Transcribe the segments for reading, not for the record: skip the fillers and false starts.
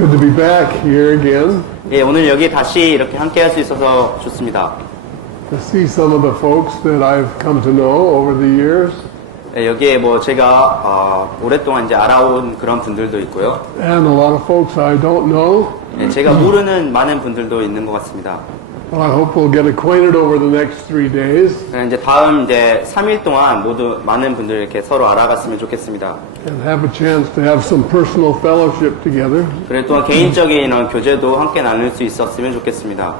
Good to be back here again. 예, 오늘 여기 다시 이렇게 함께 할 수 있어서 좋습니다. To see some of the folks that I've come to know over the years. 예, 여기에 뭐 제가 오랫동안 이제 알아온 그런 분들도 있고요. And a lot of folks I don't know. 예, 제가 모르는 많은 분들도 있는 것 같습니다. Well, I hope we'll get acquainted over the next 3 days. 이제 다음 이제 3일 동안 모두 많은 분들 이렇게 서로 알아갔으면 좋겠습니다. And have a chance to have some personal fellowship together. 그리고 또한 개인적인 이런 교제도 함께 나눌 수 있었으면 좋겠습니다.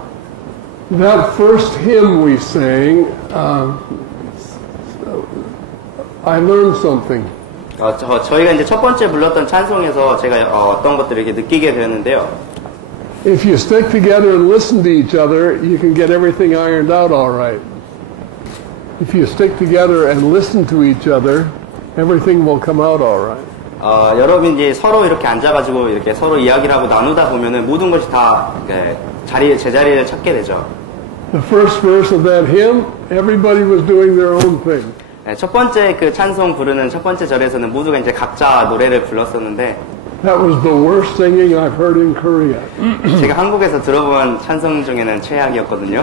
That first hymn we sang, I learned something. 저희가 이제 첫 번째 불렀던 찬송에서 제가 어떤 것들을 이렇게 느끼게 되었는데요. If you stick together and listen to each other, you can get everything ironed out all right. If you stick together and listen to each other, everything will come out all right. 여러분 이제 서로 이렇게 앉아가지고 이렇게 서로 이야기를 하고 나누다 보면은 모든 것이 다 제자리를 찾게 되죠. The first verse of that hymn, everybody was doing their own thing. 첫 번째 그 찬송 부르는 첫 번째 절에서는 모두가 이제 각자 노래를 불렀었는데 That was the worst singing I've heard in Korea. 제가 한국에서 들어본 찬송 중에는 최악이었거든요.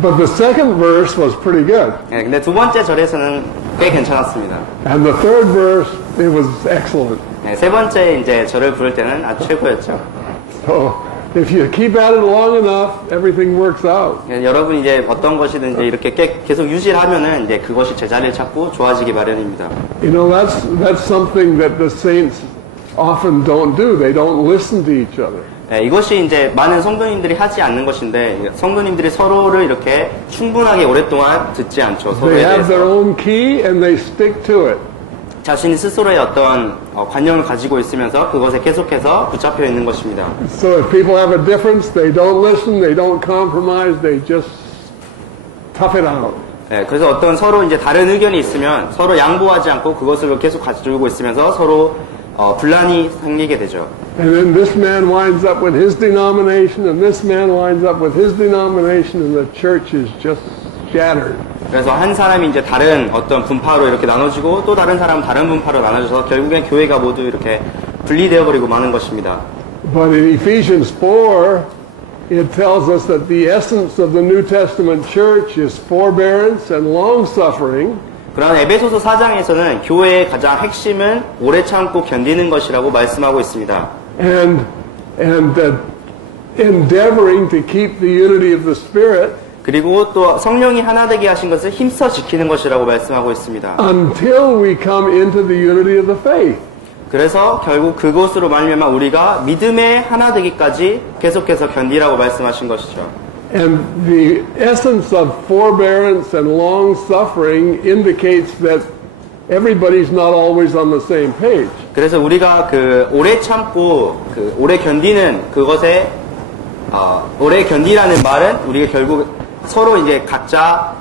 But the second verse was pretty good. 근데 두 번째 절에서는 꽤 괜찮았습니다. And the third verse, it was excellent. 세 번째 이제 절을 부를 때는 아주 최고였죠. So if you keep at it long enough, everything works out. 여러분 이제 어떤 것이든 이제 이렇게 계속 유지를 하면은 이제 그것이 제자리를 찾고 좋아지기 마련입니다. You know, that's something that the saints often don't do. They don't listen to each other. 이것이 이제 많은 성도님들이 하지 않는 것인데 성도님들이 서로를 이렇게 충분하게 오랫동안 듣지 않죠. 서로에 They have their 대해서. own key and they stick to it. 자신이 스스로의 어떤 관념을 가지고 있으면서 그것에 계속해서 붙잡혀 있는 것입니다. So if people have a difference, they don't listen, they don't compromise, they just tough it out. 그래서 어떤 서로 이제 다른 의견이 있으면 서로 양보하지 않고 그것을 계속 가지고 있으면서 서로 분란이 생기게 되죠. And then this man winds up with his denomination, and this man winds up with his denomination, and the church is just shattered. 그래서 한 사람이 이제 다른 어떤 분파로 이렇게 나눠지고 또 다른 사람은 다른 분파로 나눠져서 결국엔 교회가 모두 이렇게 분리되어 버리고 마는 것입니다. But in Ephesians 4, it tells us that the essence of the New Testament church is forbearance and long-suffering. 그러나 에베소서 4장에서는 교회의 가장 핵심은 오래 참고 견디는 것이라고 말씀하고 있습니다. And endeavoring to keep the unity of the Spirit 그리고 또 성령이 하나 되게 하신 것을 힘써 지키는 것이라고 말씀하고 있습니다. until we come into the unity of the faith. 그래서 결국 그것으로 말미암아 우리가 믿음의 하나 되기까지 계속해서 견디라고 말씀하신 것이죠. And the essence of forbearance and long suffering indicates that everybody's not always on the same page. 그래서 우리가 그 오래 참고 그 오래 견디는 그것에 오래 견디라는 말은 우리가 결국 서로 이제 각자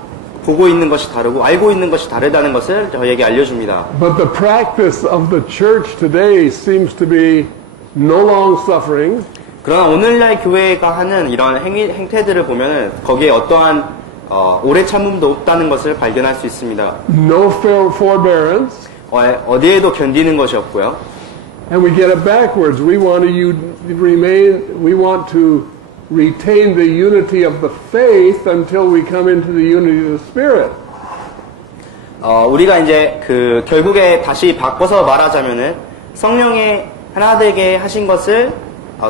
보고 있는 것이 다르고 알고 있는 것이 다르다는 것을 저희에게 알려줍니다. But the practice of the church today seems to be no long suffering. 그러나 오늘날 교회가 하는 이런 행태들을 보면은 거기에 어떠한 오래 참음도 없다는 것을 발견할 수 있습니다. No forbearance. 어디에도 견디는 것이 없고요. And we get it backwards. We want to retain the unity of the faith until we come into the unity of the Spirit. 우리가 이제 그 결국에 다시 바꿔서 말하자면은 성령의 하나 되게 하신 것을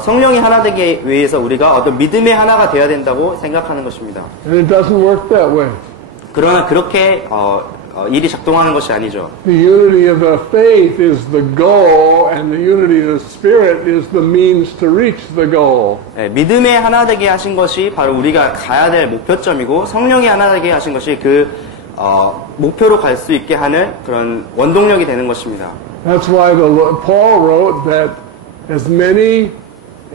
성령이 하나 되기 위해서 우리가 어떤 믿음의 하나가 되어야 된다고 생각하는 것입니다. And it doesn't work that way. 그러나 그렇게 일이 작동하는 것이 아니죠. The unity of the faith is the goal, and the unity of the Spirit is the means to reach the goal. 믿음의 하나 되게 하신 것이 바로 우리가 가야 될 목표점이고 성령이 하나 되게 하신 것이 그 목표로 갈 수 있게 하는 그런 원동력이 되는 것입니다. That's why Paul wrote that as many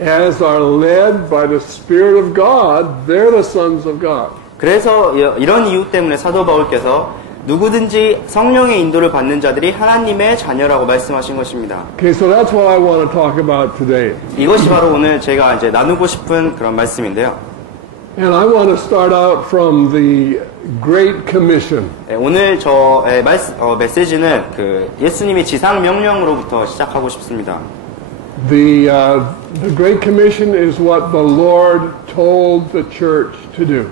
as are led by the Spirit of God, they're the sons of God. 그래서 이런 이유 때문에 사도 바울께서 누구든지 성령의 인도를 받는 자들이 하나님의 자녀라고 말씀하신 것입니다. Okay, so that's what I want to talk about today. 이것이 바로 오늘 제가 이제 나누고 싶은 그런 말씀인데요. And I want to start out from the Great Commission. 오늘 저 메시지는 그 예수님의 지상 명령으로부터 시작하고 싶습니다. The Great Commission is what the Lord told the church to do.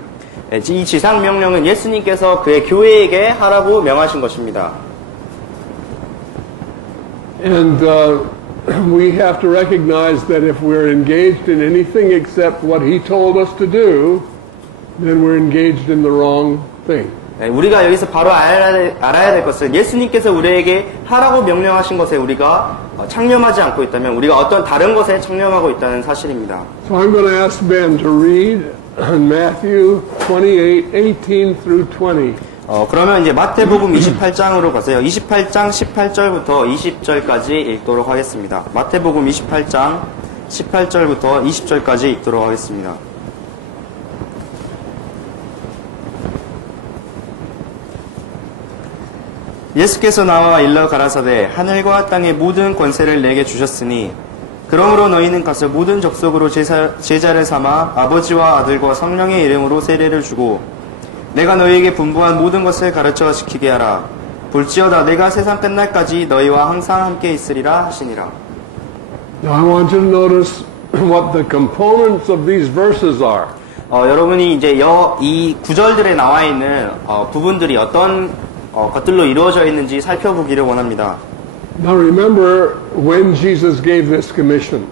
이 지상 명령은 예수님께서 그의 교회에게 하라고 명하신 것입니다. And we have to recognize that if we're engaged in anything except what He told us to do, then we're engaged in the wrong thing. 우리가 여기서 바로 알아야 될 것은 예수님께서 우리에게 하라고 명령하신 것에 우리가 창념하지 않고 있다면 우리가 어떤 다른 것에 창념하고 있다는 사실입니다. So I'm going to ask Ben to read Matthew 28:18 through 20. 그러면 이제 마태복음 28장으로 가세요. 28장 18절부터 20절까지 읽도록 하겠습니다. 마태복음 28장 18절부터 20절까지 읽도록 하겠습니다. 예수께서 나와 일러 가라사대 하늘과 땅의 모든 권세를 내게 주셨으니 그러므로 너희는 가서 모든 족속으로 제자를 삼아 아버지와 아들과 성령의 이름으로 세례를 주고 내가 너희에게 분부한 모든 것을 가르쳐 지키게 하라. 볼지어다 내가 세상 끝날까지 너희와 항상 함께 있으리라 하시니라. Now I want you to notice what the components of these verses are. 여러분이 이제 이 구절들에 나와 있는 부분들이 어떤 것들로 이루어져 있는지 살펴보기를 원합니다. Now remember when Jesus gave this commission.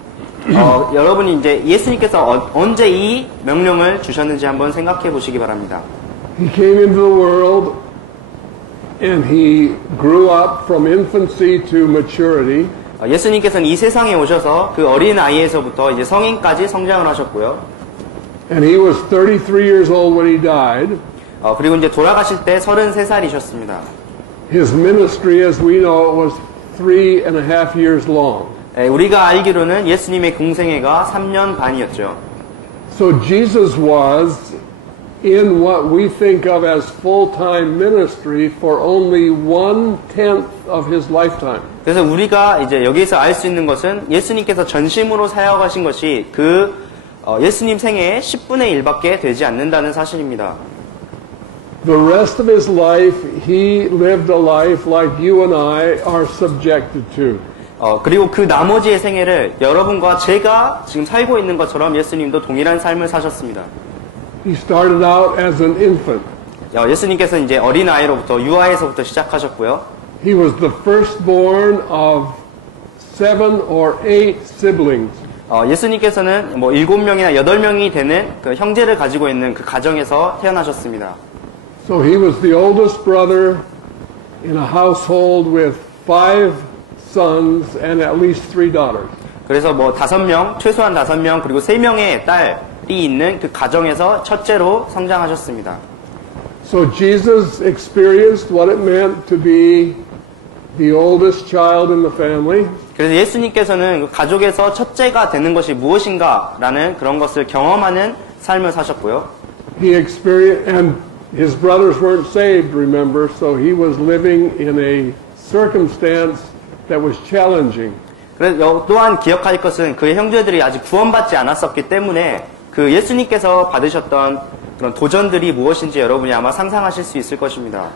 여러분이 이제 예수님께서 언제 이 명령을 주셨는지 한번 생각해 보시기 바랍니다. He came into the world and He grew up from infancy to maturity. 예수님께서는 이 세상에 오셔서 그 어린 아이에서부터 이제 성인까지 성장을 하셨고요. And He was 33 years old when He died. 그리고 이제 돌아가실 때 33살이셨습니다. His ministry, as we know, was 3.5 years long. 우리가 알기로는 예수님의 공생애가 3년 반이었죠. So Jesus was in what we think of as full-time ministry for only 1/10 of His lifetime. 그래서 우리가 이제 여기에서 알 수 있는 것은 예수님께서 전심으로 사역하신 것이 그 예수님 생애의 10분의 1밖에 되지 않는다는 사실입니다. The rest of His life, He lived a life like you and I are subjected to. 그리고 그 나머지의 생애를 여러분과 제가 지금 살고 있는 것처럼 예수님도 동일한 삶을 사셨습니다. He started out as an infant. 예수님께서 이제 어린 아이로부터 유아에서부터 시작하셨고요. He was the firstborn of 7 or 8 siblings. 예수님께서는 뭐 7명이나 8명이 되는 그 형제를 가지고 있는 그 가정에서 태어나셨습니다. So he was the oldest brother in a household with 5 sons and at least 3 daughters. 그래서 뭐 5명, 최소한 5명, 그리고 3명의 딸이 있는 그 가정에서 첫째로 성장하셨습니다. So Jesus experienced what it meant to be the oldest child in the family. 그래서 예수님께서는 그 가족에서 첫째가 되는 것이 무엇인가라는 그런 것을 경험하는 삶을 사셨고요. He experienced, and his brothers weren't saved, remember, so he was living in a circumstance that was challenging. 그래서 또한 기억할 것은 그의 형제들이 아직 구원받지 않았었기 때문에 그 예수님께서 받으셨던 그런 도전들이 무엇인지 여러분이 아마 상상하실 수 있을 것입니다.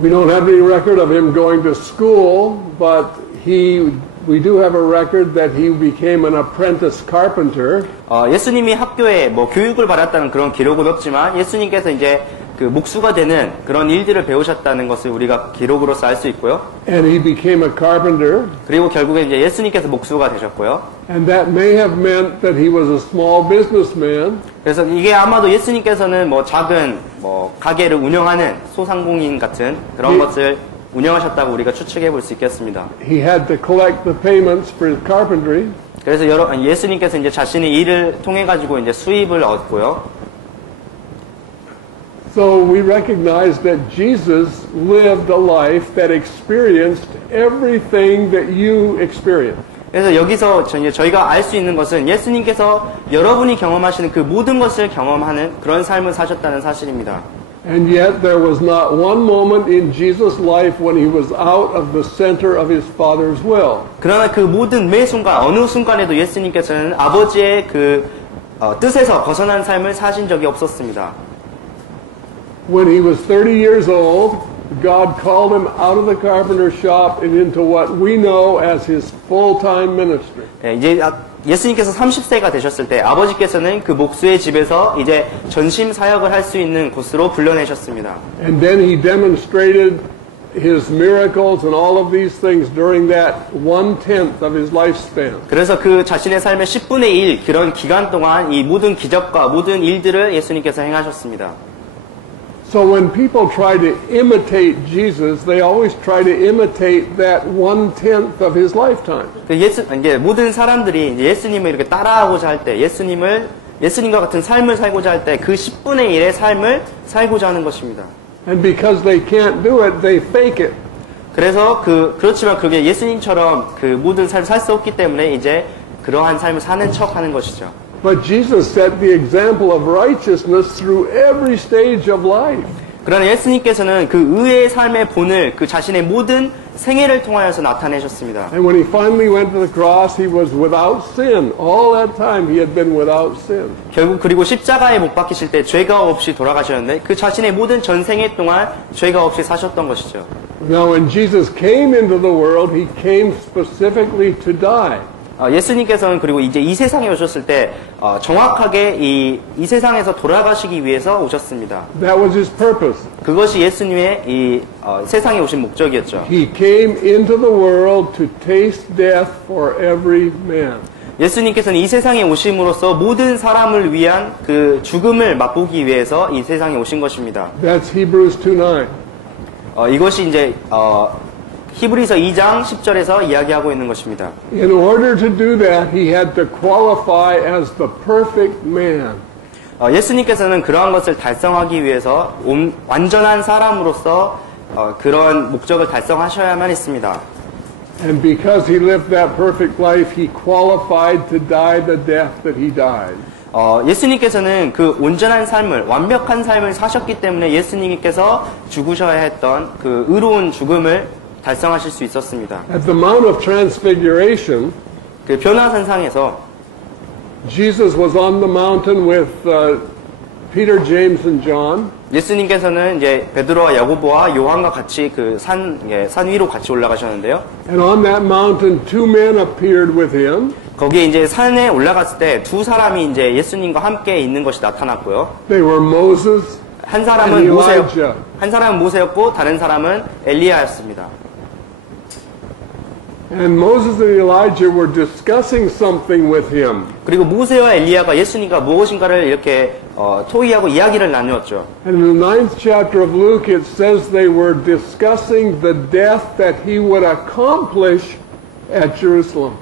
We don't have any record of him going to school, but we do have a record that he became an apprentice carpenter. 예수님이 학교에 뭐 교육을 받았다는 그런 기록은 없지만 예수님께서 이제 그 목수가 되는 그런 일들을 배우셨다는 것을 우리가 기록으로서 알 수 있고요. And he became a carpenter. 그리고 결국에 이제 예수님께서 목수가 되셨고요. And that may have meant that he was a small businessman. 그래서 이게 아마도 예수님께서는 뭐 작은 뭐 가게를 운영하는 소상공인 같은 그런 것을 운영하셨다고 우리가 추측해 볼 수 있겠습니다. He had to collect the payments for his carpentry. 그래서 예수님께서 이제 자신의 일을 통해 가지고 이제 수입을 얻고요. So we recognize that Jesus lived a life that experienced everything that you experience. 그래서 여기서 저희가 알 수 있는 것은 예수님께서 여러분이 경험하시는 그 모든 것을 경험하는 그런 삶을 사셨다는 사실입니다. And yet there was not one moment in Jesus' life when he was out of the center of his Father's will. 그러나 그 모든 매 순간 어느 순간에도 예수님께서는 아버지의 그 뜻에서 벗어난 삶을 사신 적이 없었습니다. When he was 30 years old, God called him out of the carpenter shop and into what we know as his full-time ministry. 예, 이제 예수님께서 30세가 되셨을 때 아버지께서는 그 목수의 집에서 이제 전심 사역을 할 수 있는 곳으로 불러내셨습니다. And then he demonstrated his miracles and all of these things during that 1/10 of his lifespan. 그래서 그 자신의 삶의 10분의 1 그런 기간 동안 이 모든 기적과 모든 일들을 예수님께서 행하셨습니다. So when people try to imitate Jesus, they always try to imitate that 1/10 of his lifetime. 이제 모든 사람들이 이제 예수님을 이렇게 따라하고자 할 때, 예수님과 같은 삶을 살고자 할 때 그 10분의 1의 삶을 살고자 하는 것입니다. And because they can't do it, they fake it. 그래서 그렇지만 그게 예수님처럼 그 모든 삶을 살 수 없기 때문에 이제 그러한 삶을 사는 척 하는 것이죠. But Jesus set the example of righteousness through every stage of life. 그러나 예수님께서는 그 의의 삶의 본을 그 자신의 모든 생애를 통하여서 나타내셨습니다. And when he finally went to the cross, he was without sin. All that time he had been without sin. 결국 그리고 십자가에 못 박히실 때 죄가 없이 돌아가셨는데 그 자신의 모든 전생애 동안 죄가 없이 사셨던 것이죠. Now when Jesus came into the world, he came specifically to die. 예수님께서는 그리고 이제 이 세상에 오셨을 때 정확하게 이 세상에서 돌아가시기 위해서 오셨습니다. That was his purpose. 그것이 예수님의 이 세상에 오신 목적이었죠. He came into the world to taste death for every man. 예수님께서는 이 세상에 오심으로써 모든 사람을 위한 그 죽음을 맛보기 위해서 이 세상에 오신 것입니다. That's Hebrews 2:9. 이것이 이제 히브리서 2장 10절에서 이야기하고 있는 것입니다. In order to do that, he had to qualify as the perfect man. 예수님께서는 그러한 것을 달성하기 위해서 완전한 사람으로서 그런 목적을 달성하셔야만 했습니다. And because he lived that perfect life, he qualified to die the death that he died. 예수님께서는 그 온전한 삶을, 완벽한 삶을 사셨기 때문에 예수님께서 죽으셔야 했던 그 의로운 죽음을 달성하실 수 있었습니다. At the Mount of Transfiguration, 그 변화산상에서 Jesus was on the mountain with Peter, James, and John. 예수님께서는 이제 베드로와 야고보와 요한과 같이 그 산 위로 같이 올라가셨는데요. And on that mountain, two men appeared with him. 거기에 이제 산에 올라갔을 때 두 사람이 이제 예수님과 함께 있는 것이 나타났고요. They were Moses 한 and 사람은 Elijah. 한 사람은 모세였고 다른 사람은 엘리야였습니다. And Moses and Elijah were discussing something with him. 그리고 모세와 엘리야가 예수님과 무엇인가를 이렇게 토의하고 이야기를 나누었죠. And in the 9th chapter of Luke, it says they were discussing the death that he would accomplish at Jerusalem.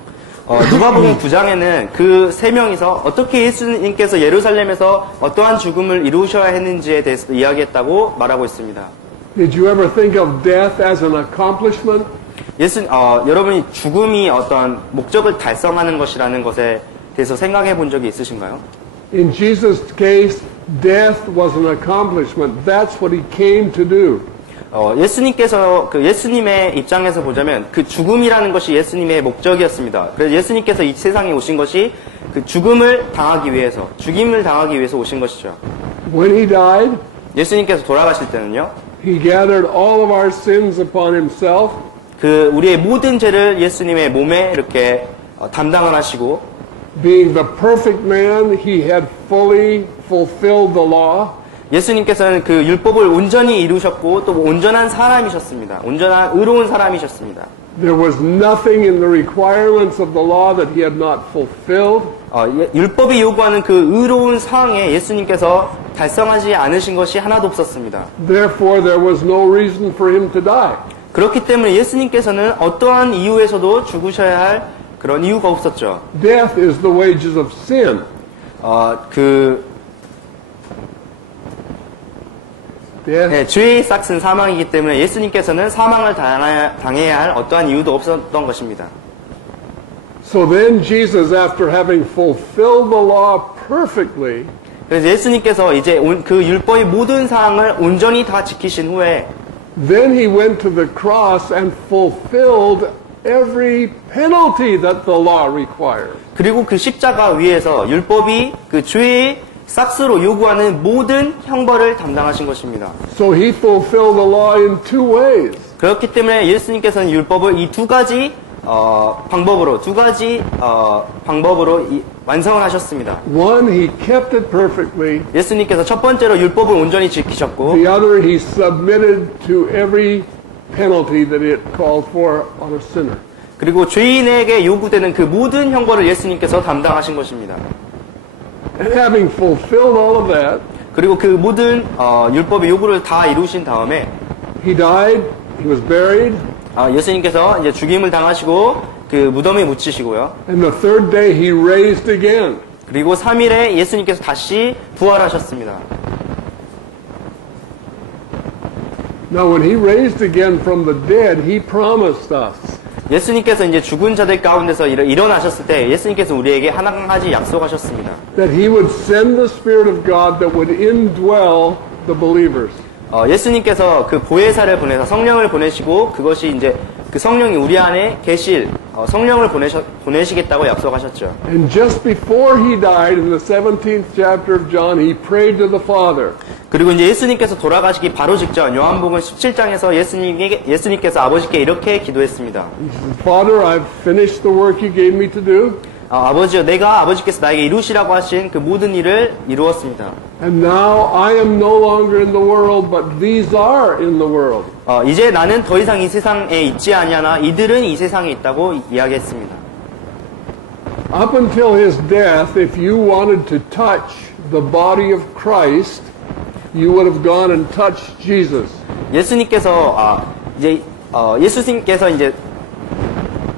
누가복음 9장에는 그 세 명이서 어떻게 예수님께서 예루살렘에서 어떠한 죽음을 이루셔야 했는지에 대해서 이야기했다고 말하고 있습니다. Did you ever think of death as an accomplishment? 여러분이 죽음이 어떤 목적을 달성하는 것이라는 것에 대해서 생각해 본 적이 있으신가요? In Jesus' case, death was an accomplishment. That's what he came to do. 예수님께서 그 예수님의 입장에서 보자면 그 죽음이라는 것이 예수님의 목적이었습니다. 그래서 예수님께서 이 세상에 오신 것이 그 죽임을 당하기 위해서 오신 것이죠. When he died, 예수님께서 돌아가실 때는요, he gathered all of our sins upon himself. 그 우리의 모든 죄를 예수님의 몸에 이렇게 담당을 하시고, Being the perfect man, he had fully fulfilled the law. 예수님께서는 그 율법을 온전히 이루셨고 또 온전한 사람이셨습니다. 온전한 의로운 사람이셨습니다. There was nothing in the requirements of the law that he had not fulfilled. 율법이 요구하는 그 의로운 사항에 예수님께서 달성하지 않으신 것이 하나도 없었습니다. Therefore, there was no reason for him to die. 그렇기 때문에 예수님께서는 어떠한 이유에서도 죽으셔야 할 그런 이유가 없었죠. Death is the wages of sin. 죄의 싹은 사망이기 때문에 예수님께서는 사망을 당해야 할 어떠한 이유도 없었던 것입니다. So then Jesus, after having fulfilled the law perfectly, 그래서 예수님께서 이제 그 율법의 모든 사항을 온전히 다 지키신 후에 then he went to the cross and fulfilled every penalty that the law requires. 그리고 그 십자가 위에서 율법이 그 죄의 싹스로 요구하는 모든 형벌을 담당하신 것입니다. So he fulfilled the law in two ways. 그렇기 때문에 예수님께서는 율법을 이 두 가지 방법으로 완성을 하셨습니다. One, he kept it perfectly. 예수님께서 첫 번째로 율법을 온전히 지키셨고, The other, he submitted to every penalty that it called for on a sinner. 그리고 죄인에게 요구되는 그 모든 형벌을 예수님께서 담당하신 것입니다. And having fulfilled all of that, 그리고 그 모든 율법의 요구를 다 이루신 다음에 he died, he was buried, 예수님께서 이제 죽임을 당하시고 그 무덤에 묻히시고요. and the third day he raised again. 그리고 3일에 예수님께서 다시 부활하셨습니다. Now when he raised again from the dead, he promised us 예수님께서 이제 죽은 자들 가운데서 일어나셨을 때 예수님께서 우리에게 한 가지 약속하셨습니다. that he would send the Spirit of God that would indwell the believers. 예수님께서 그 보혜사를 보내서 성령을 보내시고 그것이 이제 그 성령이 우리 안에 계실 성령을 보내시겠다고 약속하셨죠. And just before he died in the 17th chapter of John, he prayed to the Father. 그리고 이제 예수님께서 돌아가시기 바로 직전 요한복음 17장에서 예수님께서 아버지께 이렇게 기도했습니다. He said, Father, I've finished the work you gave me to do. 아버지여, 내가 아버지께서 나에게 이루시라고 하신 그 모든 일을 이루었습니다. And now I am no longer in the world, but these are in the world. 이제 나는 더 이상 이 세상에 있지 아니하나 이들은 이 세상에 있다고 이야기했습니다. Up until his death, if you wanted to touch the body of Christ, you would have gone and touched Jesus. 예수님께서 이제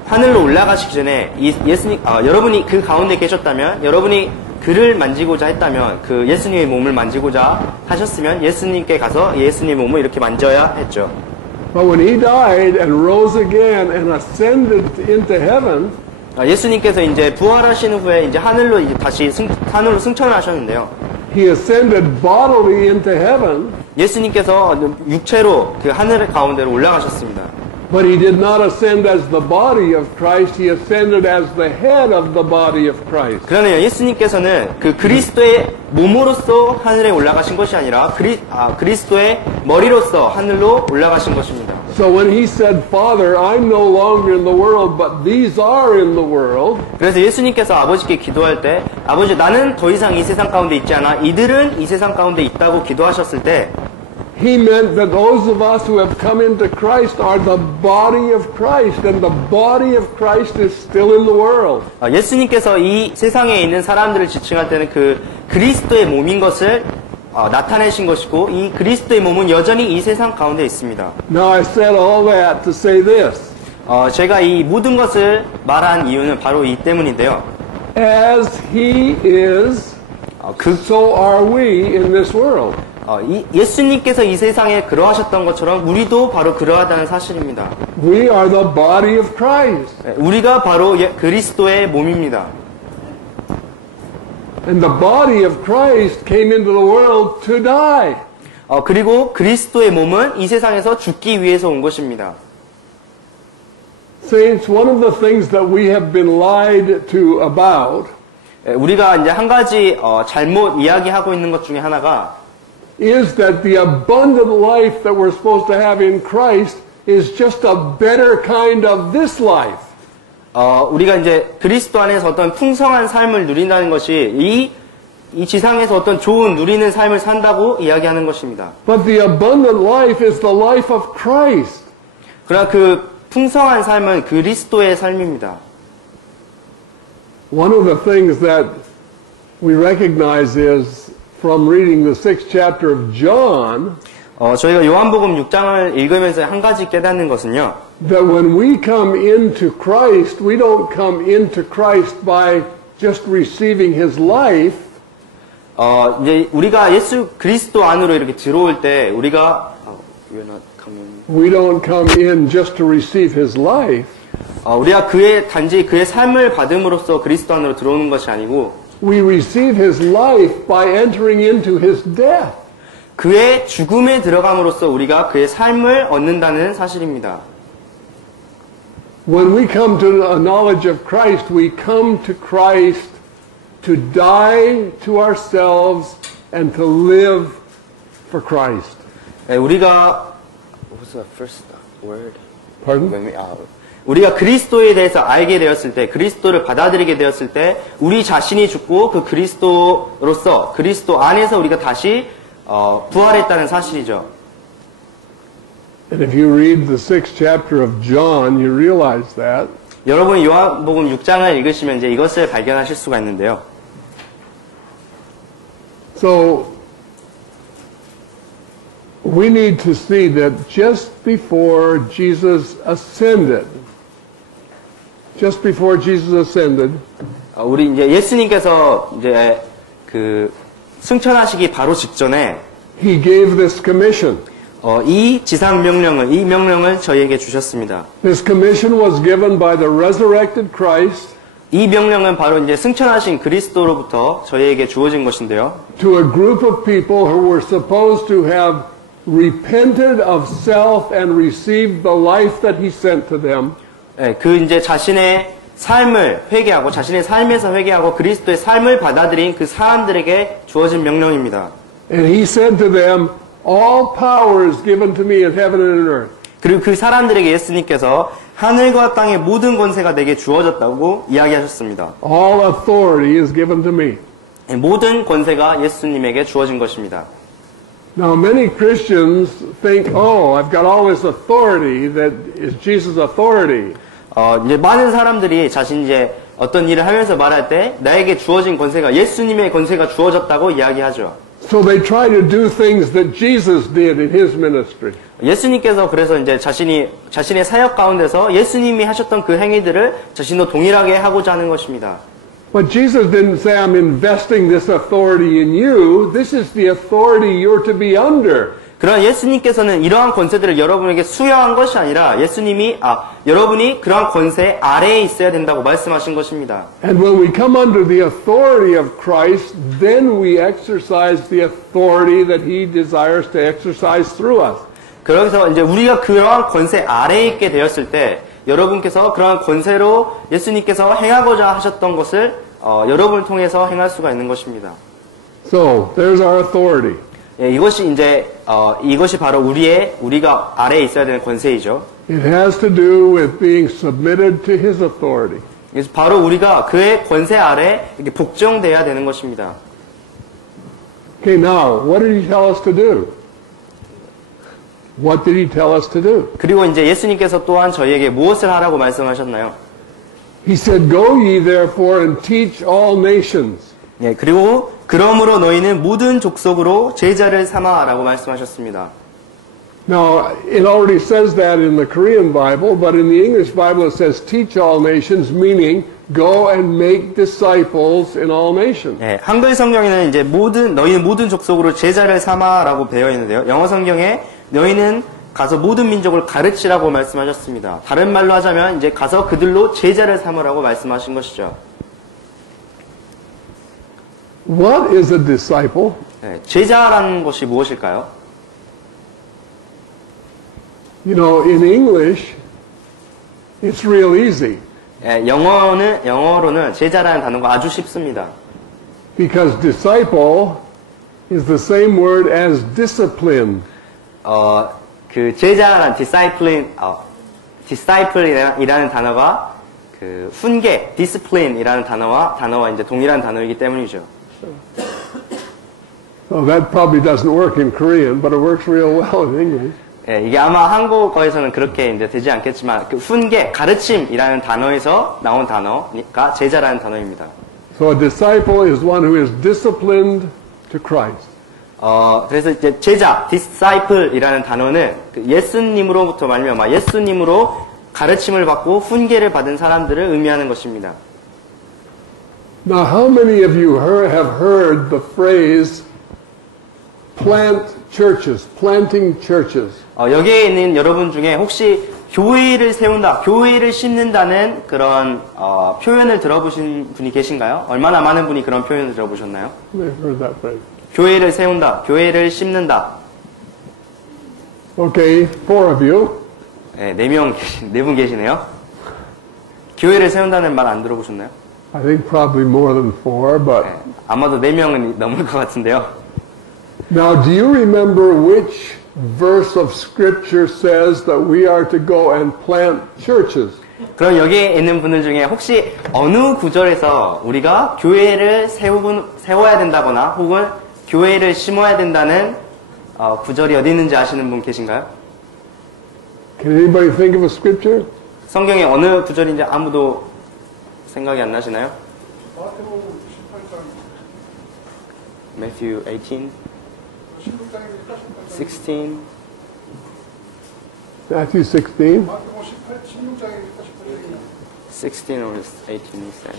하늘로 올라가시기 전에 여러분이 그 가운데 계셨다면, 여러분이 그를 만지고자 했다면, 그 예수님의 몸을 만지고자 하셨으면 예수님께 가서 예수님의 몸을 이렇게 만져야 했죠. But when he died and rose again and ascended into heaven, 예수님께서 이제 부활하신 후에 이제 하늘로 이제 다시 하늘로 승천하셨는데요. he ascended bodily into heaven. 예수님께서 육체로 그 하늘 가운데로 올라가셨습니다. But he did not ascend as the body of Christ, he ascended as the head of the body of Christ. 그러나 예수님께서는 그 그리스도의 몸으로서 하늘에 올라가신 것이 아니라 그리스도의 머리로서 하늘로 올라가신 것입니다. So when he said, Father, I'm no longer in the world, but these are in the world. 그래서 예수님께서 아버지께 기도할 때, 아버지 나는 더 이상 이 세상 가운데 있지 않아 이들은 이 세상 가운데 있다고 기도하셨을 때, He meant that those of us who have come into Christ are the body of Christ, and the body of Christ is still in the world. 예수님께서 이 세상에 있는 사람들을 지칭할 때는 그 그리스도의 몸인 것을 나타내신 것이고, 이 그리스도의 몸은 여전히 이 세상 가운데 있습니다. Now I said all that to say this. 제가 이 모든 것을 말한 이유는 바로 이 때문인데요. As He is, so are we in this world. 예수님께서 이 세상에 그러하셨던 것처럼 우리도 바로 그러하다는 사실입니다. We are the body of Christ. 우리가 바로 그리스도의 몸입니다. And the body of Christ came into the world to die. 그리고 그리스도의 몸은 이 세상에서 죽기 위해서 온 것입니다. Saints, one of the things that we have been lied to about 우리가 이제 한 가지 잘못 이야기하고 있는 것 중에 하나가 is that the abundant life that we're supposed to have in Christ is just a better kind of this life. 우리가 이제 그리스도 안에서 어떤 풍성한 삶을 누린다는 것이 이 지상에서 어떤 좋은 누리는 삶을 산다고 이야기하는 것입니다. But the abundant life is the life of Christ. 그러나 그 풍성한 삶은 그리스도의 삶입니다. One of the things that we recognize is from reading the 6th chapter of John, 저희가 요한복음 6장을 읽으면서 한 가지 깨닫는 것은요. that when we come into Christ, we don't come into Christ by just receiving His life. 이제 우리가 예수 그리스도 안으로 이렇게 들어올 때 우리가 We don't come in just to receive His life. 우리가 단지 그의 삶을 받음으로써 그리스도 안으로 들어오는 것이 아니고 We receive His life by entering into His death. 그의 죽음에 들어감으로써 우리가 그의 삶을 얻는다는 사실입니다. When we come to a knowledge of Christ, we come to Christ to die to ourselves and to live for Christ. 우리가 What's the first word? Pardon? 우리가 그리스도에 대해서 알게 되었을 때, 그리스도를 받아들이게 되었을 때, 우리 자신이 죽고 그 그리스도로서 그리스도 안에서 우리가 다시 부활했다는 사실이죠. And if you read the 6th chapter of John, you realize that. 여러분이 요한복음 6장을 읽으시면 이제 이것을 발견하실 수가 있는데요. So we need to see that just before Jesus ascended, 우리 이제 예수님께서 이제 그 승천하시기 바로 직전에 He gave this commission. 이 지상 명령을, 이 명령을 저희에게 주셨습니다. This commission was given by the resurrected Christ. 이 명령은 바로 이제 승천하신 그리스도로부터 저희에게 주어진 것인데요. To a group of people who were supposed to have repented of self and received the life that He sent to them. 그 이제 자신의 삶을 회개하고 자신의 삶에서 회개하고 그리스도의 삶을 받아들인 그 사람들에게 주어진 명령입니다. And He said to them, all power is given to me in heaven and in earth. 그리고 그 사람들에게 예수님께서 하늘과 땅의 모든 권세가 내게 주어졌다고 이야기하셨습니다. All authority is given to me. 모든 권세가 예수님에게 주어진 것입니다. Now many Christians think, oh, I've got all this authority that is Jesus' authority. 이제 많은 사람들이 자신이 이제 어떤 일을 하면서 말할 때 나에게 주어진 권세가 예수님의 권세가 주어졌다고 이야기하죠. So they try to do things that Jesus did in His ministry. 예수님께서 그래서 이제 자신의 사역 가운데서 예수님이 하셨던 그 행위들을 자신도 동일하게 하고자 하는 것입니다. But Jesus didn't say, I'm investing this authority in you. This is the authority you're to be under. 그러나 예수님께서는 이러한 권세들을 여러분에게 수여한 것이 아니라 예수님이 여러분이 그러한 권세 아래에 있어야 된다고 말씀하신 것입니다. And when we come under the authority of Christ, then we exercise the authority that He desires to exercise through us. 그래서 이제 우리가 그러한 권세 아래에 있게 되었을 때 여러분께서 그러한 권세로 예수님께서 행하고자 하셨던 것을 여러분을 통해서 행할 수가 있는 것입니다. So, there's our authority. 예, 이것이 바로 우리가 아래에 있어야 되는 권세이죠. It has to do with being submitted to His authority. 그래서 바로 우리가 그의 권세 아래 이렇게 복종돼야 되는 것입니다. Okay, now, what did He tell us to do? What did He tell us to do? 그리고 이제 예수님께서 또한 저희에게 무엇을 하라고 말씀하셨나요? He said, Go ye therefore and teach all nations. 예, 그리고 그러므로 너희는 모든 족속으로 제자를 삼아라고 말씀하셨습니다. Now, it already says that in the Korean Bible, but in the English Bible it says teach all nations, meaning go and make disciples in all nations. 예, 한글 성경에는 이제 너희는 모든 족속으로 제자를 삼아라고 되어 있는데요. 영어 성경에 너희는 가서 모든 민족을 가르치라고 말씀하셨습니다. 다른 말로 하자면 이제 가서 그들로 제자를 삼으라고 말씀하신 것이죠. What is a disciple? 예, 제자라는 것이 무엇일까요? You know, in English, it's real easy. 예, 영어로는 제자라는 단어가 아주 쉽습니다. Because disciple is the same word as discipline. 그 제자란 disciple이라는 단어가 그 훈계, discipline이라는 단어와 이제 동일한 단어이기 때문이죠. Oh, that probably doesn't work in Korean, but it works real well in English. 예, 이게 아마 한국어에서는 그렇게 이제 되지 않겠지만 그 훈계, 가르침이라는 단어에서 나온 단어니까 제자라는 단어입니다. So a disciple is one who is disciplined to Christ. 그래서 이제 제자, disciple이라는 단어는 그 예수님으로부터 말미암아 예수님으로 가르침을 받고 훈계를 받은 사람들을 의미하는 것입니다. Now, how many of you have heard the phrase plant churches, planting churches? 여기에 있는 여러분 중에 혹시 교회를 세운다, 교회를 심는다는 그런 표현을 들어보신 분이 계신가요? 얼마나 많은 분이 그런 표현을 들어보셨나요? I've heard that phrase. 교회를 세운다, 교회를 심는다. Okay, 4 of you. 네 분 계시네요. 교회를 세운다는 말 안 들어보셨나요? I think probably more than 4, but 네, 아마도 4명은 넘을 것 같은데요. now do you remember which verse of scripture says that we are to go and plant churches? 그럼 여기에 있는 분들 중에 혹시 어느 구절에서 우리가 교회를 세워야 된다거나 혹은 교회를 심어야 된다는 구절이 어디 있는지 아시는 분 계신가요? Can anybody think of a scripture? 성경에 어느 구절인지 아무도 생각이 안 나시나요? Matthew 18, 16. Matthew 16. 16 or 18, he said.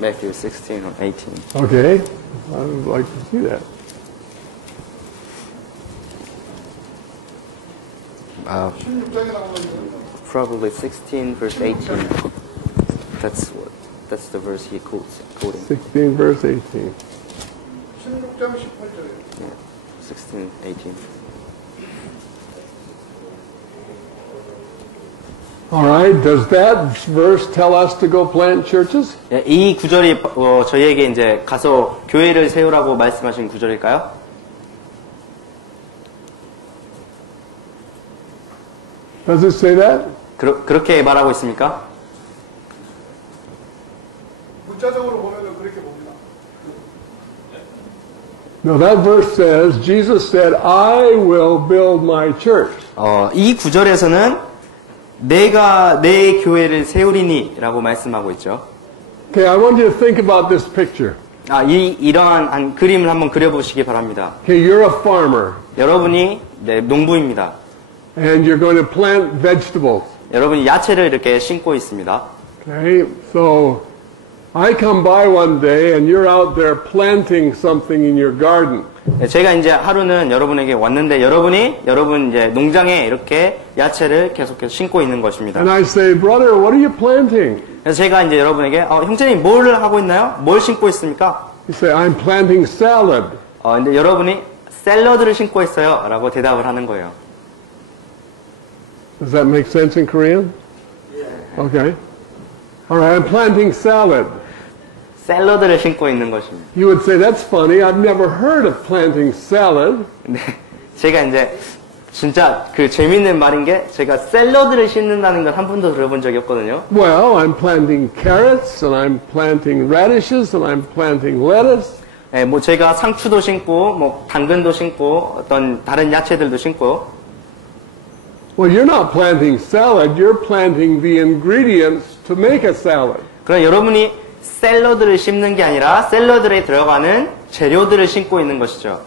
Matthew 16 or 18. Okay, I would like to see that. Probably 16 verse 18. That's the verse he quoting. 16 verse 18. 16장 18절에 Yeah, 16, 18. All right, does that verse tell us to go plant churches? 예, 이 구절이 저희에게 이제 가서 교회를 세우라고 말씀하신 구절일까요? Does it say that? 그렇게 말하고 있습니까? 문자적으로 보면은 그렇게 봅니다. No, that verse says, Jesus said, I will build my church. 이 구절에서는 내가 내 교회를 세우리니라고 말씀하고 있죠. Okay, I want you to think about this picture. 이러한 그림을 한번 그려보시기 바랍니다. Okay, you're a farmer, 여러분이 농부입니다. and you're going to plant vegetables. 여러분이 야채를 이렇게 심고 있습니다. Okay, so I come by one day and you're out there planting something in your garden. 제가 이제 하루는 여러분에게 왔는데 여러분 이제 농장에 이렇게 야채를 계속해서 심고 있는 것입니다. And I say, brother, what are you planting? 그래서 제가 이제 여러분에게 형제님 뭘 하고 있나요? 뭘 심고 있습니까? You say, I'm planting salad. 근데 여러분이 샐러드를 심고 있어요 라고 대답을 하는 거예요. Does that make sense in Korean? Okay. All right, I'm planting salad. 샐러드를 심고 있는 것입니다. You would say, that's funny. I've never heard of planting salad. 근데 제가 이제 진짜 그 재밌는 말인 게 제가 샐러드를 심는다는 걸 한 번도 들어본 적이 없거든요. Well, I'm planting carrots, and I'm planting radishes, and I'm planting lettuce. 네, 뭐 제가 상추도 심고 뭐 당근도 심고 어떤 다른 야채들도 심고. Well, you're not planting salad. You're planting the ingredients to make a salad. 그럼 여러분이 샐러드를 심는 게 아니라 샐러드에 들어가는 재료들을 심고 있는 것이죠.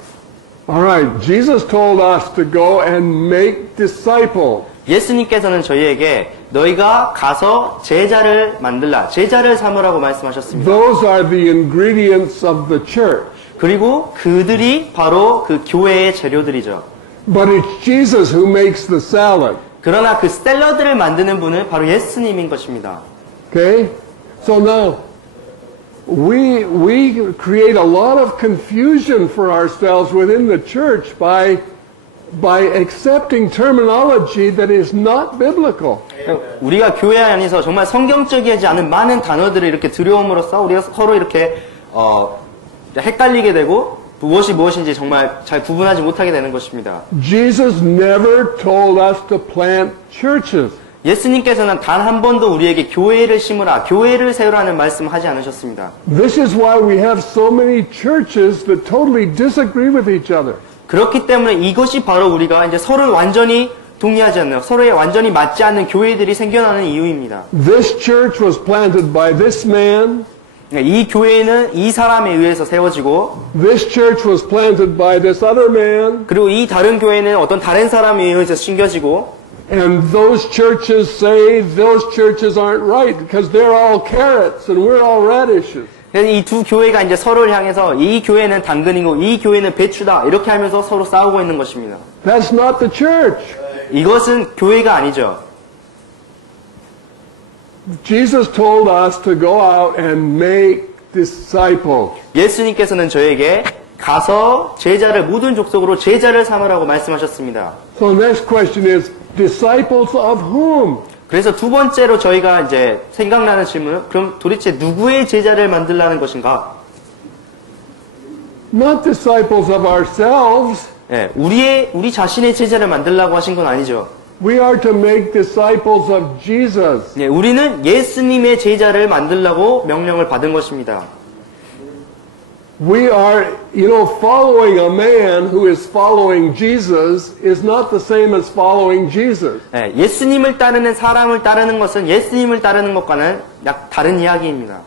All right, Jesus told us to go and make disciples. 예수님께서는 저희에게 너희가 가서 제자를 만들라, 제자를 삼으라고 말씀하셨습니다. Those are the ingredients of the church. 그리고 그들이 바로 그 교회의 재료들이죠. But it's Jesus who makes the salad. 그러나 그 샐러드를 만드는 분은 바로 예수님인 것입니다. Okay? So now, we create a lot of confusion for ourselves within the church by accepting terminology that is not biblical. 우리가 교회 안에서 정말 성경적이지 않은 많은 단어들을 이렇게 들여옴으로써 우리가 서로 이렇게 헷갈리게 되고 무엇인지 정말 잘 구분하지 못하게 되는 것입니다. Jesus never told us to plant churches. 예수님께서는 단 한 번도 우리에게 교회를 심으라, 교회를 세우라는 말씀을 하지 않으셨습니다. This is why we have so many churches that totally disagree with each other. 그렇기 때문에 이것이 바로 우리가 이제 서로를 완전히 동의하지 않는, 서로에 완전히 맞지 않는 교회들이 생겨나는 이유입니다. This church was planted by this man. 이 교회는 이 사람에 의해서 세워지고, This church was planted by this other man. 그리고 이 다른 교회는 어떤 다른 사람에 의해서 심겨지고, And those churches say those churches aren't right because they're all carrots and we're all radishes. 이 두 교회가 이제 서로를 향해서 이 교회는 당근이고 이 교회는 배추다 이렇게 하면서 서로 싸우고 있는 것입니다. That's not the church. 이것은 교회가 아니죠. Jesus told us to go out and make disciples. 예수님께서는 저에게 가서 제자를 모든 족속으로 제자를 삼으라고 말씀하셨습니다. So the next question is, disciples of whom? 그래서 두 번째로 저희가 이제 생각나는 질문은 그럼 도대체 누구의 제자를 만들라는 것인가? Not disciples of ourselves. 예, 우리 자신의 제자를 만들라고 하신 건 아니죠. We are to make disciples of Jesus. 예, 우리는 예수님의 제자를 만들라고 명령을 받은 것입니다. We are, following a man who is following Jesus is not the same as following Jesus. 예, 예수님을 따르는 사람을 따르는 것은 예수님을 따르는 것과는 약 다른 이야기입니다.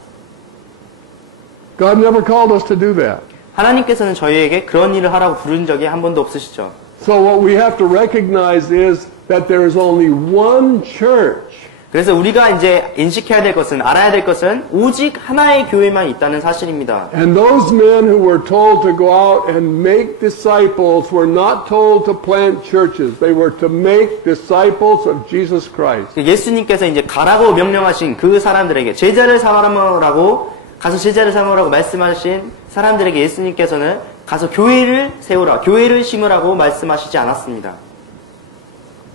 God never called us to do that. 하나님께서는 저희에게 그런 일을 하라고 부른 적이 한 번도 없으시죠. So what we have to recognize is that there is only one church. 그래서 우리가 이제 인식해야 될 것은, 알아야 될 것은 오직 하나의 교회만 있다는 사실입니다. And those men who were told to go out and make disciples were not told to plant churches. They were to make disciples of Jesus Christ. 예수님께서 이제 가라고 명령하신 그 사람들에게 제자를 삼으라고 가서 제자를 삼으라고 말씀하신 사람들에게 예수님께서는 가서 교회를 세우라, 교회를 심으라고 말씀하시지 않았습니다.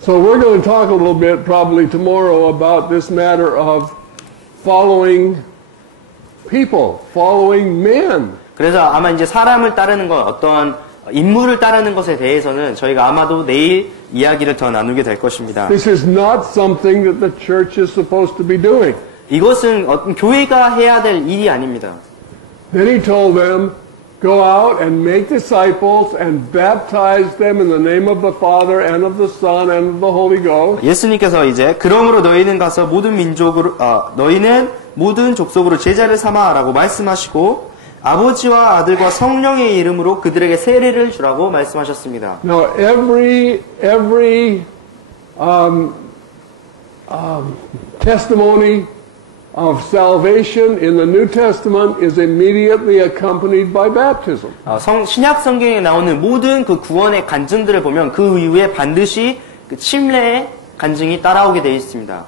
So we're going to talk a little bit probably tomorrow about this matter of following people, following men. 그래서 아마 이제 사람을 따르는 것, 어떤 인물을 따르는 것에 대해서는 저희가 아마도 내일 이야기를 더 나누게 될 것입니다. This is not something that the church is supposed to be doing. 이것은 어떤 교회가 해야 될 일이 아닙니다. Then he told them, go out and make disciples and baptize them in the name of the Father and of the Son and of the Holy Ghost. 예수님께서 이제 그러므로 너희는 가서 너희는 모든 족속으로 제자를 삼아라고 말씀하시고 아버지와 아들과 성령의 이름으로 그들에게 세례를 주라고 말씀하셨습니다. Now every testimony of salvation in the New Testament is immediately accompanied by baptism. 신약 성경에 나오는 모든 그 구원의 간증들을 보면 그 이후에 반드시 그 침례의 간증이 따라오게 되어 있습니다.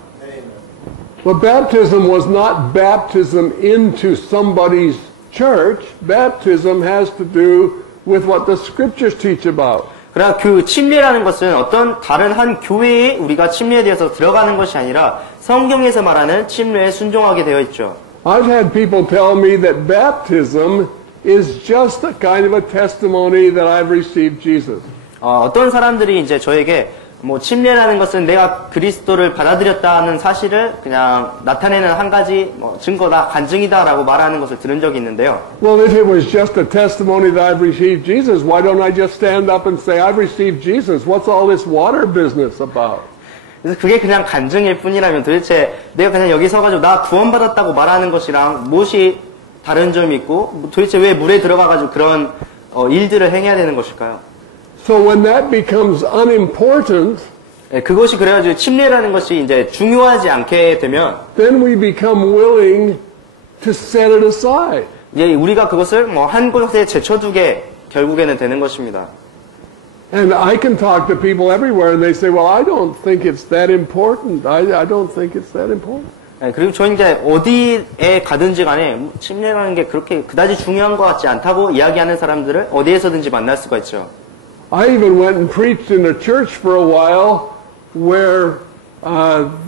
But baptism was not baptism into somebody's church. Baptism has to do with what the scriptures teach about. 그러나 그 침례라는 것은 어떤 다른 한 교회에 우리가 침례에 대해서 들어가는 것이 아니라 성경에서 말하는 침례에 순종하게 되어 있죠. I've had people tell me that baptism is just a kind of a testimony that I've received Jesus. 어떤 사람들이 이제 저에게 뭐 침례라는 것은 내가 그리스도를 받아들였다는 사실을 그냥 나타내는 한 가지 뭐 증거다, 간증이다라고 말하는 것을 들은 적이 있는데요. Well, if it was just a testimony that I've received Jesus, why don't I just stand up and say I've received Jesus? What's all this water business about? 그래서 그게 그냥 간증일 뿐이라면 도대체 내가 그냥 여기 서가지고 나 구원받았다고 말하는 것이랑 무엇이 다른 점이 있고 도대체 왜 물에 들어가가지고 그런 일들을 행해야 되는 것일까요? So when that becomes unimportant, 그것이 그래가지고 침례라는 것이 이제 중요하지 않게 되면 then we become willing to set it aside. 이제 우리가 그것을 뭐 한 곳에 제쳐두게 결국에는 되는 것입니다. And I can talk to people everywhere and they say, well, I don't think it's that important. I don't think it's that important. 그리고 저 이제 어디에 가든지 간에 침례라는 게 그렇게 그다지 중요한 것 같지 않다고 이야기하는 사람들을 어디에서든지 만날 수가 있죠. I even went and preached in a church for a while where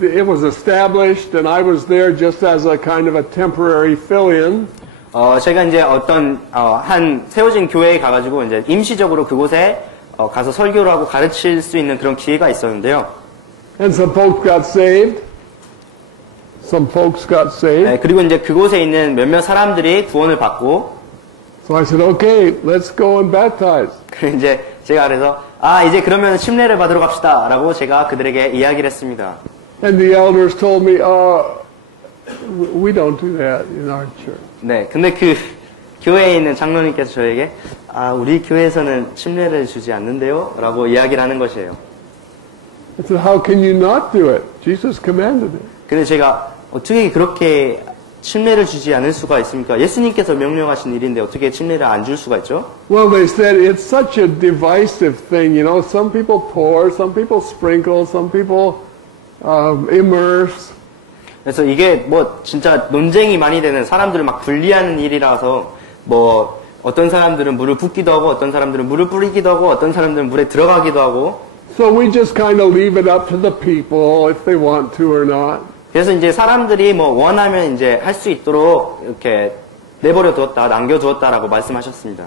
it was established and I was there just as a kind of a temporary fill-in. 제가 이제 어떤 한 세워진 교회에 가가지고 이제 임시적으로 그곳에 가서 설교를 하고 가르칠 수 있는 그런 기회가 있었는데요. And some folks got saved. Some folks got saved. 그리고 이제 그곳에 있는 몇몇 사람들이 구원을 받고. So I said, okay, let's go and baptize. 그리고 이제 제가 그래서 이제 그러면 침례를 받으러 갑시다라고 제가 그들에게 이야기를 했습니다. And the elders told me, we don't do that in our church. 네, 근데 그 교회에 있는 장로님께서 저에게 우리 교회에서는 침례를 주지 않는데요? 라고 이야기를 하는 것이에요. I said, how can you not do it? Jesus commanded it. 근데 제가 어떻게 그렇게 침례를 주지 않을 수가 있습니까? 예수님께서 명령하신 일인데 어떻게 침례를 안 줄 수가 있죠? Well, they said it's such a divisive thing, Some people pour, some people sprinkle, some people immerse. 그래서 이게 뭐 진짜 논쟁이 많이 되는 사람들을 막 분리하는 일이라서 뭐 어떤 사람들은 물을 붓기도 하고 어떤 사람들은 물을 뿌리기도 하고 어떤 사람들은 물에 들어가기도 하고. So we just kind of leave it up to the people if they want to or not. 그래서 이제 사람들이 뭐 원하면 이제 할 수 있도록 이렇게 내버려 두었다, 남겨두었다라고 말씀하셨습니다.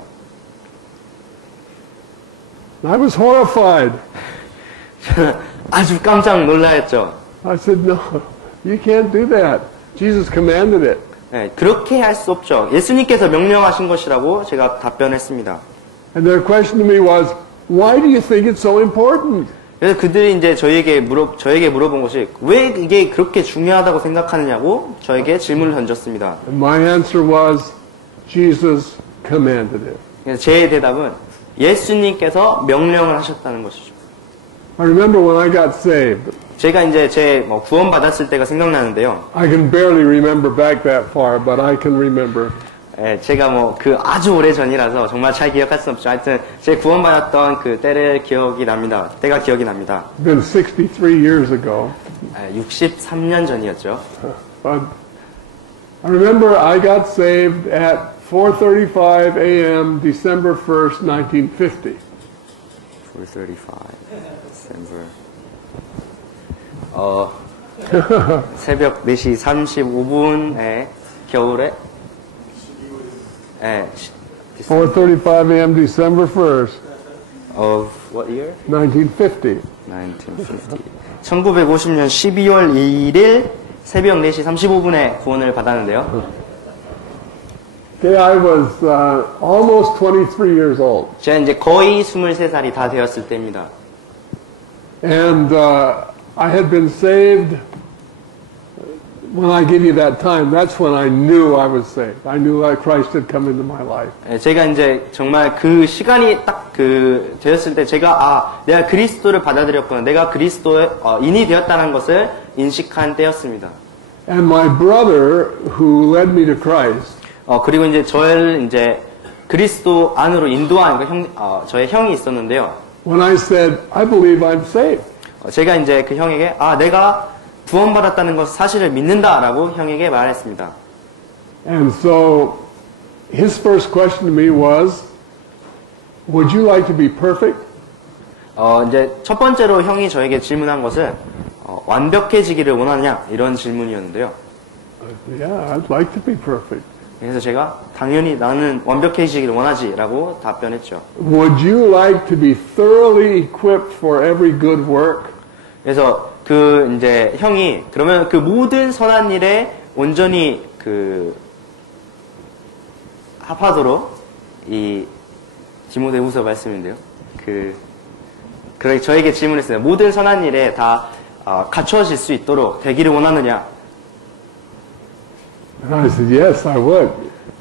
I was horrified. 아주 깜짝 놀라였죠. I said, no, you can't do that. Jesus commanded it. 네, 그렇게 할 수 없죠. 예수님께서 명령하신 것이라고 제가 답변했습니다. And their question to me was, why do you think it's so important? 그래서 그들이 이제 저에게 물어본 것이 왜 이게 그렇게 중요하다고 생각하느냐고 저에게 질문을 던졌습니다. And my answer was, Jesus commanded it. 그래서 제 대답은 예수님께서 명령을 하셨다는 것이죠. I remember when I got saved. 제가 이제 제 구원 받았을 때가 생각나는데요. I can barely remember back that far, but I can remember. 예, 제가 그 아주 오래 전이라서 정말 잘 기억할 수 없죠. 하여튼 제 구원 받았던 그 때가 기억이 납니다. It's been 63 years ago. 63년 전이었죠. But I remember I got saved at 4:35 a.m. December 1st, 1950. 4:35 December. 새벽 4시 35분에 겨울에 4:35 a.m. December 1st. Of what year? 1950. 1950. 1950년 12월 2일 새벽 4시 35분에 구원을 받았는데요. Okay, I was almost 23 years old. 제가 이제 거의 23살이 다 되었을 때입니다. And I had been saved. When I give you that time, that's when I knew I was saved. I knew that Christ had come into my life. 제가 이제 정말 그 시간이 딱 되었을 때 제가 내가 그리스도를 받아들였구나. 내가 그리스도의 인이 되었다는 것을 인식한 때였습니다. And my brother who led me to Christ. 그리고 이제 저를 이제 그리스도 안으로 인도한 저의 형이 있었는데요. When I said, I believe I'm saved. 제가 이제 그 형에게 내가 구원받았다는 것 사실을 믿는다라고 형에게 말했습니다. And so his first question to me was, would you like to be perfect? 이제 첫 번째로 형이 저에게 질문한 것은 완벽해지기를 원하냐 이런 질문이었는데요. Yeah, I'd like to be perfect. 그래서 제가 당연히 나는 완벽해지기를 원하지라고 답변했죠. Would you like to be thoroughly equipped for every good work? 그래서 이제 형이 그러면 그 모든 선한 일에 온전히 합하도록 이 디모데후서 말씀인데요. 그렇게 저에게 질문했어요. 모든 선한 일에 다 갖춰질 수 있도록 되기를 원하느냐? And I said, yes, I would.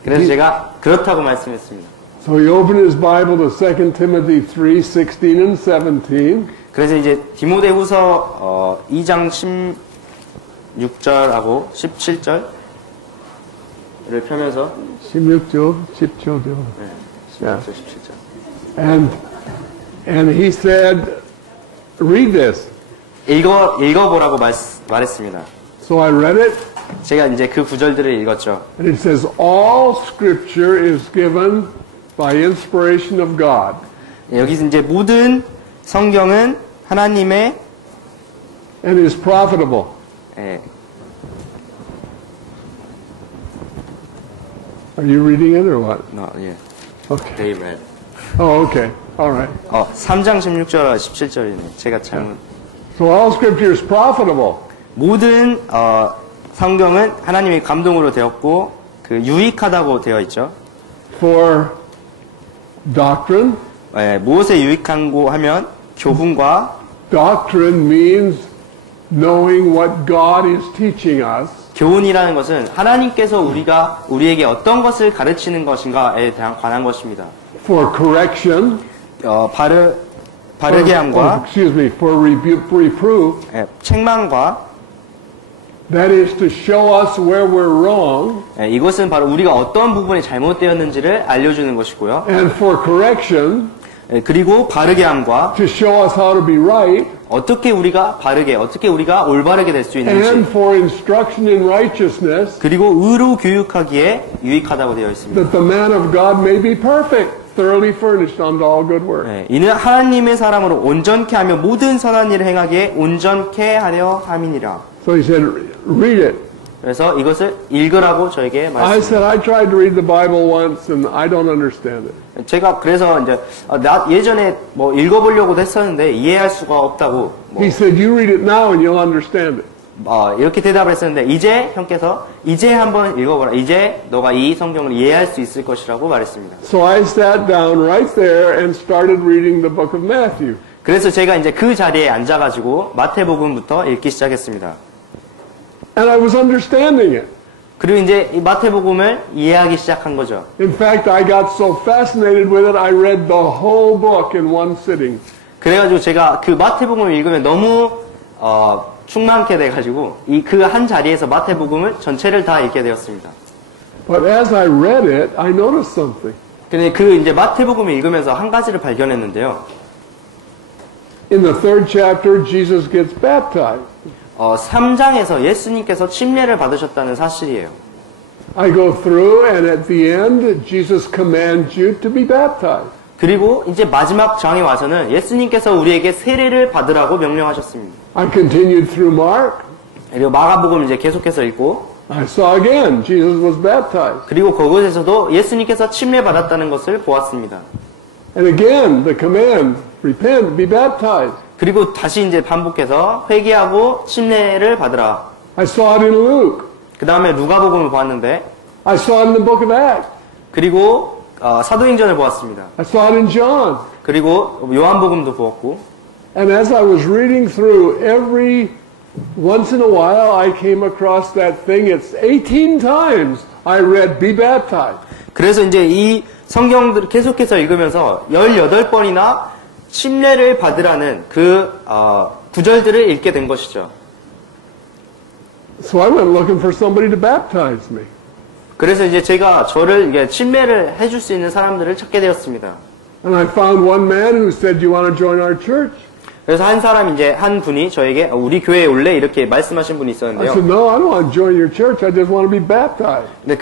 그래서 제가 그렇다고 말씀했습니다. So he opened his Bible to 2 Timothy 3:16 and 17. 그래서 이제 디모데후서 2장 16절하고 17절을 펴면서 16절, 17절. 네, 16절, 17절. And he said, read this. 읽어보라고 말했습니다. So I read it. 제가 이제 그 구절들을 읽었죠. And it says, all scripture is given by inspiration of God. 여기서 이제 모든 성경은 하나님의 and is profitable. 예, Are you reading it or what? 예. Okay. They read. Oh, okay. All right. 3장 16절 17절이네. 제가 잘못. So all scripture is profitable. 모든 성경은 하나님의 감동으로 되었고 유익하다고 되어 있죠. For doctrine. 예, 무엇에 유익한고 하면 교훈과 Doctrine means knowing what God is teaching us. 교훈이라는 것은 하나님께서 우리에게 어떤 것을 가르치는 것인가에 대한 관한 것입니다. For correction. 바르게 함과 for reproof. 예, 책망과 That is to show us where we're wrong. 예, 이것은 바로 우리가 어떤 부분이 잘못되었는지를 알려주는 것이고요. And for correction. 예, 그리고 바르게 함과 to show us how to be right. 어떻게 우리가 올바르게 될 수 있는지. And for instruction in righteousness. 그리고 의로 교육하기에 유익하다고 되어 있습니다. That the man of God may be perfect. thoroughly furnished unto all good work. 네, 이는 하나님의 사람으로 온전케 하며 모든 선한 일을 행하기에 온전케 하려 함이니라. So he said, read it. 그래서 이것을 읽으라고 저에게 I 말씀하셨습니다. said, I tried to read the Bible once and I don't understand it. 제가 그래서 이제 예전에 뭐 읽어보려고도 했었는데 이해할 수가 없다고 He said, you read it now and you'll understand it. 이렇게 대답을 했었는데 이제 형께서 이제 한번 읽어보라. 이제 너가 이 성경을 이해할 수 있을 것이라고 말했습니다. So I sat down right there and started reading the book of Matthew. 그래서 제가 이제 그 자리에 앉아가지고 마태복음부터 읽기 시작했습니다. And I was understanding it. 그리고 이제 이 마태복음을 이해하기 시작한 거죠. In fact, I got so fascinated with it, I read the whole book in one sitting. 그래가지고 제가 그 마태복음을 읽으면 너무 충만케 돼가지고 이 그 한 자리에서 마태복음을 전체를 다 읽게 되었습니다. But as I read it, I noticed something. 근데 그 이제 마태복음을 읽으면서 한 가지를 발견했는데요. In the third chapter, Jesus gets baptized. 3장에서 예수님께서 침례를 받으셨다는 사실이에요. I go through, and at the end, Jesus commands you to be baptized. 그리고 이제 마지막 장에 와서는 예수님께서 우리에게 세례를 받으라고 명령하셨습니다. I continued through Mark. 그리고 마가복음을 이제 계속해서 읽고 I saw again, Jesus was baptized. 그리고 그곳에서도 예수님께서 침례 받았다는 것을 보았습니다. And again, the command, repent, be baptized. 그리고 다시 이제 반복해서 회개하고 침례를 받으라. I saw it in Luke. 그 다음에 누가복음을 보았는데 I saw it in the book of Acts. 그리고 사도행전을 보았습니다. I saw it in John. 그리고 요한복음도 보았고 And as I was reading through, every once in a while I came across that thing. It's 18 times I read, be baptized. 그래서 이제 이 성경들을 계속해서 읽으면서 18번이나 침례를 받으라는 그 구절들을 읽게 된 것이죠. So I went looking for somebody to baptize me. 그래서 이제 제가 저를 이게 침례를 해줄 수 있는 사람들을 찾게 되었습니다. And I found one man who said, "You want to join our church?" 그래서 한 분이 저에게 우리 교회에 올래 이렇게 말씀하신 분이 I 있었는데요. said, "No, I don't want to join your church. I just want to be baptized." 근데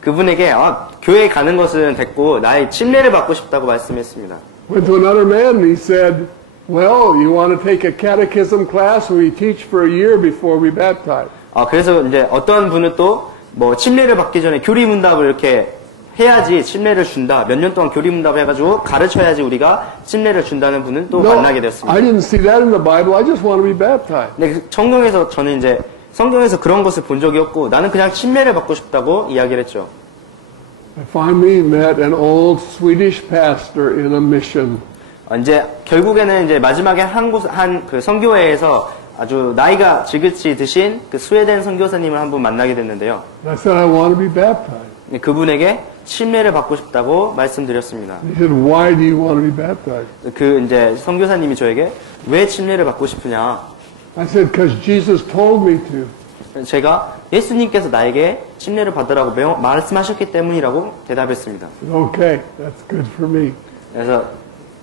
그분에게 교회에 가는 것은 됐고 나의 침례를 받고 싶다고 말씀했습니다. Went to another man and he said, "Well, you want to take a catechism class? We teach for a year before we baptize." 그래서 이제 어떤 분은 또 뭐 침례를 받기 전에 교리문답을 이렇게 해야지 침례를 준다. 몇 년 동안 교리문답을 해가지고 가르쳐야지 우리가 침례를 준다는 분은 또 No, 만나게 되었습니다. I didn't see that in the Bible. I just want to be baptized. 근데 성경에서 저는 이제 성경에서 그런 것을 본 적이 없고 나는 그냥 침례를 받고 싶다고 이야기를 했죠. I finally met an old Swedish pastor in a mission. 이제 결국에는 이제 마지막에 한 그 선교회에서 아주 나이가 지긋이 드신 그 스웨덴 선교사님을 한 분 만나게 됐는데요. And I said, "I want to be baptized." 그분에게 침례를 받고 싶다고 말씀드렸습니다. He said, "Why do you want to be baptized?" 그 이제 선교사님이 저에게 왜 침례를 받고 싶으냐? I said, "Because Jesus told me to." 제가 예수님께서 나에게 침례를 받으라고 말씀하셨기 때문이라고 대답했습니다. Okay, that's good for me. 그래서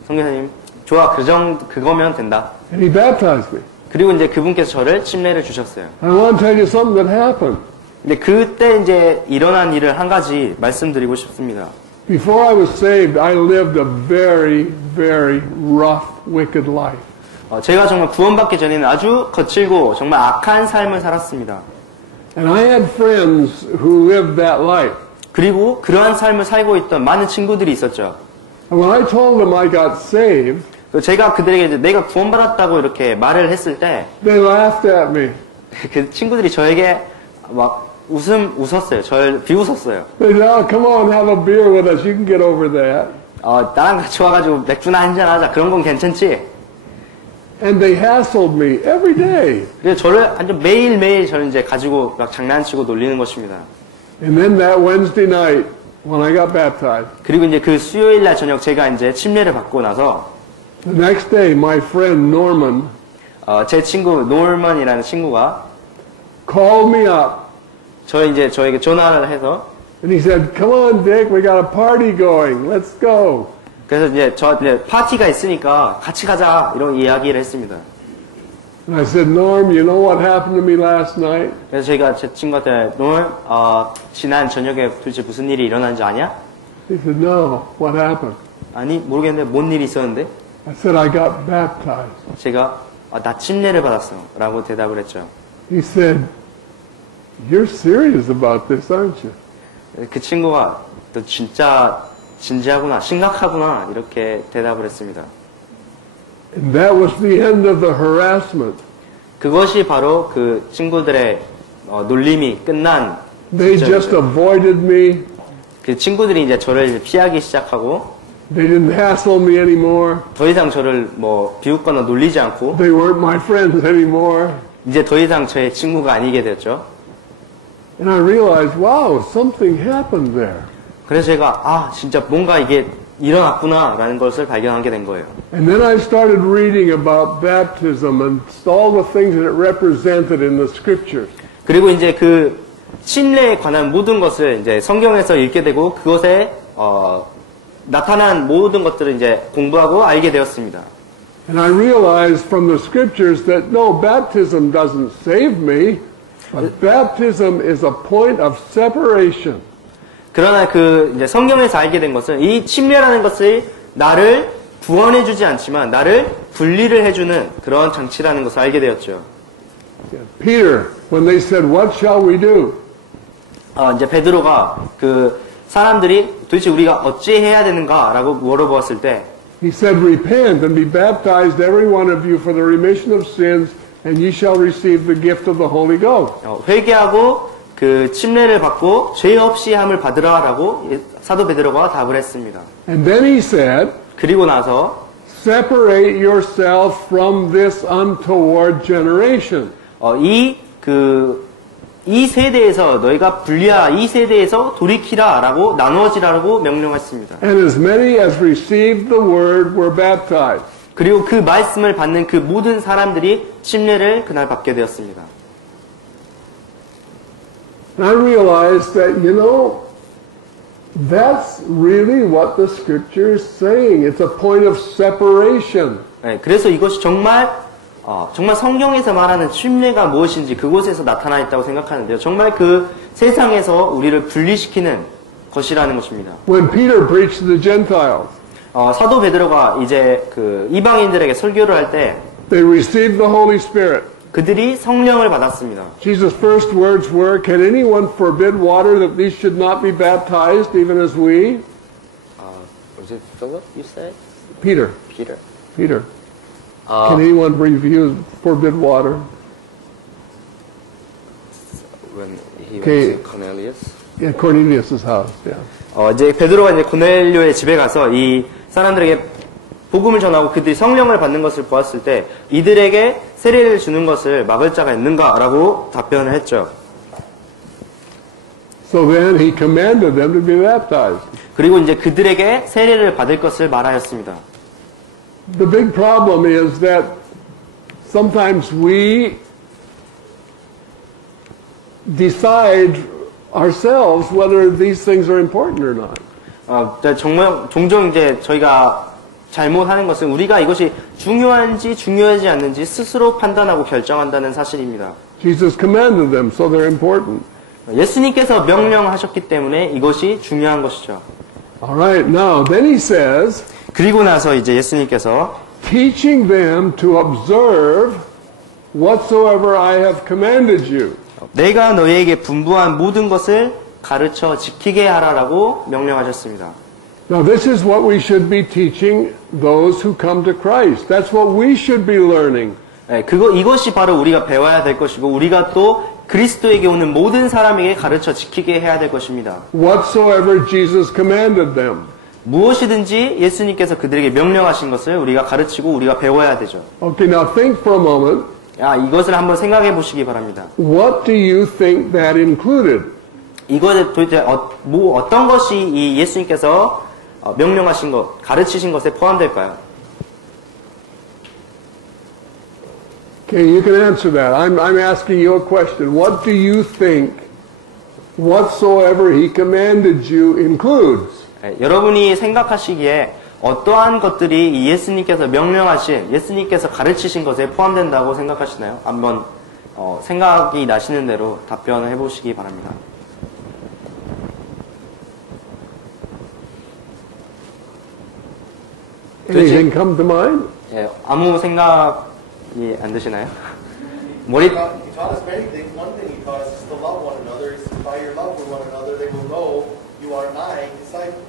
선교사님, 좋아, 그거면 된다. And he baptized me. 그리고 이제 그분께서 저를 침례를 주셨어요. I want to tell you something that happened. 근데 그때 이제 일어난 일을 한 가지 말씀드리고 싶습니다. Before I was saved, I lived a very, very rough, wicked life. 제가 정말 구원받기 전에는 아주 거칠고 정말 악한 삶을 살았습니다. And I had friends who lived that life. 그리고 그러한 삶을 살고 있던 많은 친구들이 있었죠. And when I told them I got saved, 제가 그들에게 이제 내가 구원받았다고 이렇게 말을 했을 때 they laughed at me. 그 친구들이 저에게 막 웃었어요. 저를 비웃었어요. They said, "Oh, come on, have a beer with us. You can get over that." 나랑 같이 와가지고 맥주나 한잔 하자. 그런 건 괜찮지? And they hassled me every day. 그래서 저를 완전 매일매일 저는 이제 가지고 막 장난치고 놀리는 것입니다. And then that Wednesday night, when I got baptized, 그리고 이제 그 수요일 날 저녁 제가 이제 침례를 받고 나서 the next day, my friend Norman 제 친구 노먼이라는 친구가 called me up. 저에게 전화를 해서 And he said, "Come on, Dick, we got a party going. Let's go." 그래서 이제 이제 파티가 있으니까 같이 가자 이런 이야기를 했습니다. And I said, "Norm, you know what happened to me last night?" 그래서 제가 제 친구한테 지난 저녁에 도대체 무슨 일이 일어난지 아냐? He said, "No, what happened?" 아니 모르겠는데 뭔 일이 있었는데 I said, I got baptized. 제가 나 침례를 받았어 라고 대답을 했죠. He said, you're serious about this, aren't you? 그 친구가 너 진짜 진지하구나 심각하구나 이렇게 대답을 했습니다. And that was the end of the harassment. 그것이 바로 그 친구들의 놀림이 끝난 They just 시점이죠. avoided me. 그 친구들이 이제 저를 피하기 시작하고 They didn't hassle me anymore. 더 이상 저를 뭐 비웃거나 놀리지 않고 They weren't my friends anymore. 이제 더 이상 저의 친구가 아니게 되었죠. And I realized, wow, something happened there. 그래서 제가 진짜 뭔가 이게 일어났구나라는 것을 발견하게 된 거예요. And then I started reading about baptism and all the things that it represented in the scriptures. 그리고 이제 그 침례에 관한 모든 것을 이제 성경에서 읽게 되고 그것에 나타난 모든 것들을 이제 공부하고 알게 되었습니다. And I realized from the scriptures that no, baptism doesn't save me, but baptism is a point of separation. 그러나 그 이제 성경에서 알게 된 것은 이 침례라는 것을 나를 구원해주지 않지만 나를 분리를 해주는 그런 장치라는 것을 알게 되었죠. Peter, when they said, what shall we do? 이제 베드로가 그 사람들이 도대체 우리가 어찌 해야 되는가라고 물어보았을 때 He said, repent and be baptized, every one of you, for the remission of sins, and ye shall receive the gift of the Holy Ghost. 회개하고 그 침례를 받고 죄 없이 함을 받으라라고 사도 베드로가 답을 했습니다. And then he said, 그리고 나서 separate yourself from this untoward generation. 이 세대에서 너희가 분리하라, 이 세대에서 돌이키라라고 나누어지라고 명령했습니다. And as many as received the word were baptized. 그리고 그 말씀을 받는 그 모든 사람들이 침례를 그날 받게 되었습니다. And I realized that, you know, that's really what the scripture is saying. It's a point of separation. 네, 그래서 이것이 정말 성경에서 말하는 침례가 무엇인지 그곳에서 나타나 있다고 생각하는데요. 정말 그 세상에서 우리를 분리시키는 것이라는 것입니다. When Peter preached to the Gentiles, 사도 베드로가 이제 그 이방인들에게 설교를 할 때 they received the Holy Spirit. 그들이 성령을 받았습니다. Jesus' first words were, can anyone forbid water that these should not be baptized, even as we? Was it Philip? You said? Peter. Peter. Can anyone forbid water? When he Okay. went to Cornelius. Yeah, Cornelius' house, yeah. 이제 베드로가 이제 고넬료의 집에 가서 이 사람들에게 복음을 전하고 그들이 성령을 받는 것을 보았을 때 이들에게 세례를 주는 것을 막을 자가 있는가라고 답변을 했죠. So then he commanded them to be baptized. 그리고 이제 그들에게 세례를 받을 것을 말하였습니다. The big problem is that sometimes we decide ourselves whether these things are important or not. 정말 종종 이제 저희가 잘못하는 것은 우리가 이것이 중요한지 중요하지 않는지 스스로 판단하고 결정한다는 사실입니다. Jesus commanded them, so they're important. 예수님께서 명령하셨기 때문에 이것이 중요한 것이죠. All right, now, then he says, 그리고 나서 이제 예수님께서 teaching them to observe whatsoever I have commanded you. 내가 너희에게 분부한 모든 것을 가르쳐 지키게 하라라고 명령하셨습니다. Now, this is what we should be teaching those who come to Christ. That's what we should be learning. 네, 이것이 바로 우리가 배워야 될 것이고 우리가 또 그리스도에게 오는 모든 사람에게 가르쳐 지키게 해야 될 것입니다. Whatsoever Jesus commanded them. 무엇이든지 예수님께서 그들에게 명령하신 것을 우리가 가르치고 우리가 배워야 되죠. Okay, now think for a moment. 이것을 한번 생각해 보시기 바랍니다. What do you think that included? 이것에 도대체 어떤 것이 이 예수님께서 명령하신 것, 가르치신 것에 포함될까요? Okay, you can answer that. I'm asking you a question. What do you think whatsoever he commanded you includes? 여러분이 생각하시기에 어떠한 것들이 이 예수님께서 명령하신, 예수님께서 가르치신 것에 포함된다고 생각하시나요? 한번 생각이 나시는 대로 답변을 해보시기 바랍니다. Anything come to mind? 예, 아무 생각이 안 드시나요? 머리 He taught us many things. One thing he taught us is to love one another. He said, by your love for one another, they will know you are my disciples.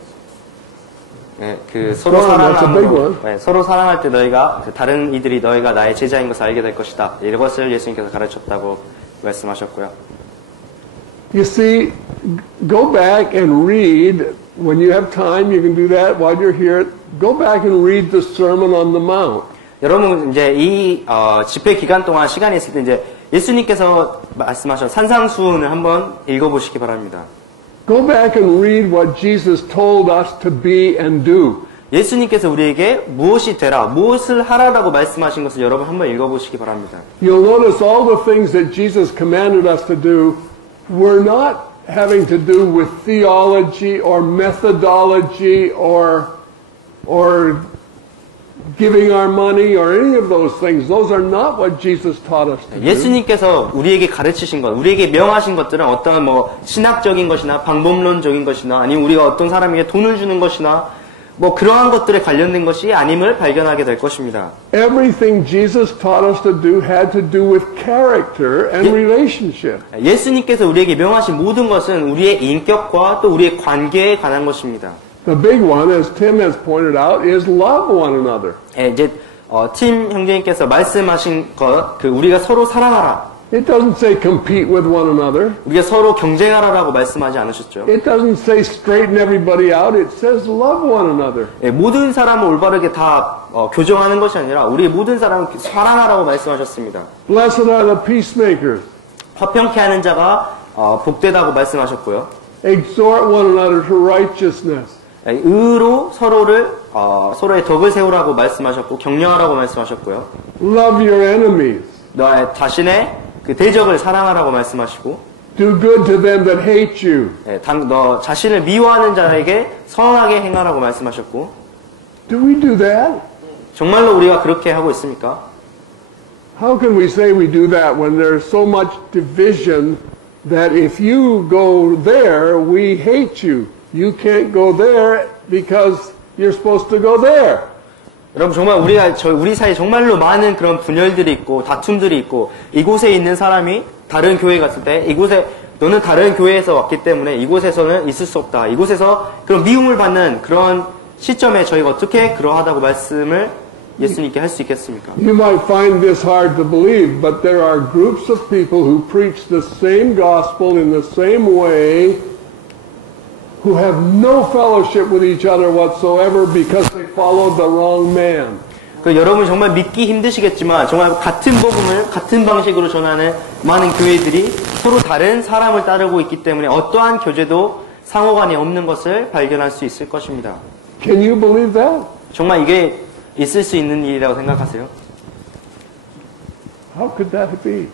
예, 그 서로 that's a big one. 사랑함으로 예, 서로 사랑할 때 너희가 그 다른 이들이 너희가 나의 제자인 것을 알게 될 것이다. 이것을 예수님께서 가르쳤다고 말씀하셨고요. You see, go back and read, when you have time, you can do that while you're here, go back and read the Sermon on the Mount. 여러분 이제 이 집회 기간 동안 시간이 있을 때 이제 예수님께서 말씀하신 산상수훈을 한번 읽어보시기 바랍니다. Go back and read what Jesus told us to be and do. 예수님께서 우리에게 무엇이 되라, 무엇을 하라라고 말씀하신 것을 여러분 한번 읽어보시기 바랍니다. You'll notice all the things that Jesus commanded us to do were not having to do with theology or methodology or giving our money or any of those things. Those are not what Jesus taught us to do. 예수님께서 우리에게 가르치신 것, 우리에게 명하신 것들은 어떤 뭐 신학적인 것이나 방법론적인 것이나 아니면 우리가 어떤 사람에게 돈을 주는 것이나 뭐 그러한 것들에 관련된 것이 아님을 발견하게 될 것입니다. Everything Jesus taught us to do had to do with character and relationship. 예수님께서 우리에게 명하신 모든 것은 우리의 인격과 또 우리의 관계에 관한 것입니다. The big one, as Tim has pointed out, is love one another. 예, 이제 팀 형제님께서 말씀하신 것, 그 우리가 서로 사랑하라. It doesn't say compete with one another. 우리가 서로 경쟁하라라고 말씀하지 않으셨죠? It doesn't say straighten everybody out. It says love one another. 예, 모든 사람을 올바르게 다 교정하는 것이 아니라 우리 모든 사람을 사랑하라고 말씀하셨습니다. Blessed are the peacemakers. 화평케 하는 자가 복되다고 말씀하셨고요. Exhort one another to righteousness. 예, 의로 서로의 덕을 세우라고 말씀하셨고 격려하라고 말씀하셨고요. Love your enemies. 너의 자신의 그 대적을 사랑하라고 말씀하시고 Do good to them that hate you. 예, 너 자신을 미워하는 자에게 선하게 행하라고 말씀하셨고 Do we do that? 정말로 우리가 그렇게 하고 있습니까? How can we say we do that when there's so much division that if you go there, we hate you? You can't go there because you're supposed to go there. 여러분 정말 우리 사이에 정말로 많은 그런 분열들이 있고 다툼들이 있고 이곳에 있는 사람이 다른 교회에 갔을 때 이곳에 너는 다른 교회에서 왔기 때문에 이곳에서는 있을 수 없다. 이곳에서 그런 미움을 받는 그런 시점에 저희가 어떻게 그러하다고 말씀을 예수님께 할 수 있겠습니까? You might find this hard to believe, but there are groups of people who preach the same gospel in the same way who have no fellowship with each other whatsoever because they followed the wrong man. 그 여러분 정말 믿기 힘드시겠지만 정말 같은 복음을 같은 방식으로 전하는 많은 교회들이 서로 다른 사람을 따르고 있기 때문에 어떠한 교제도 상호간에 없는 것을 발견할 수 있을 것입니다. Can you believe that? 정말 이게 있을 수 있는 일이라고 생각하세요? How could that be?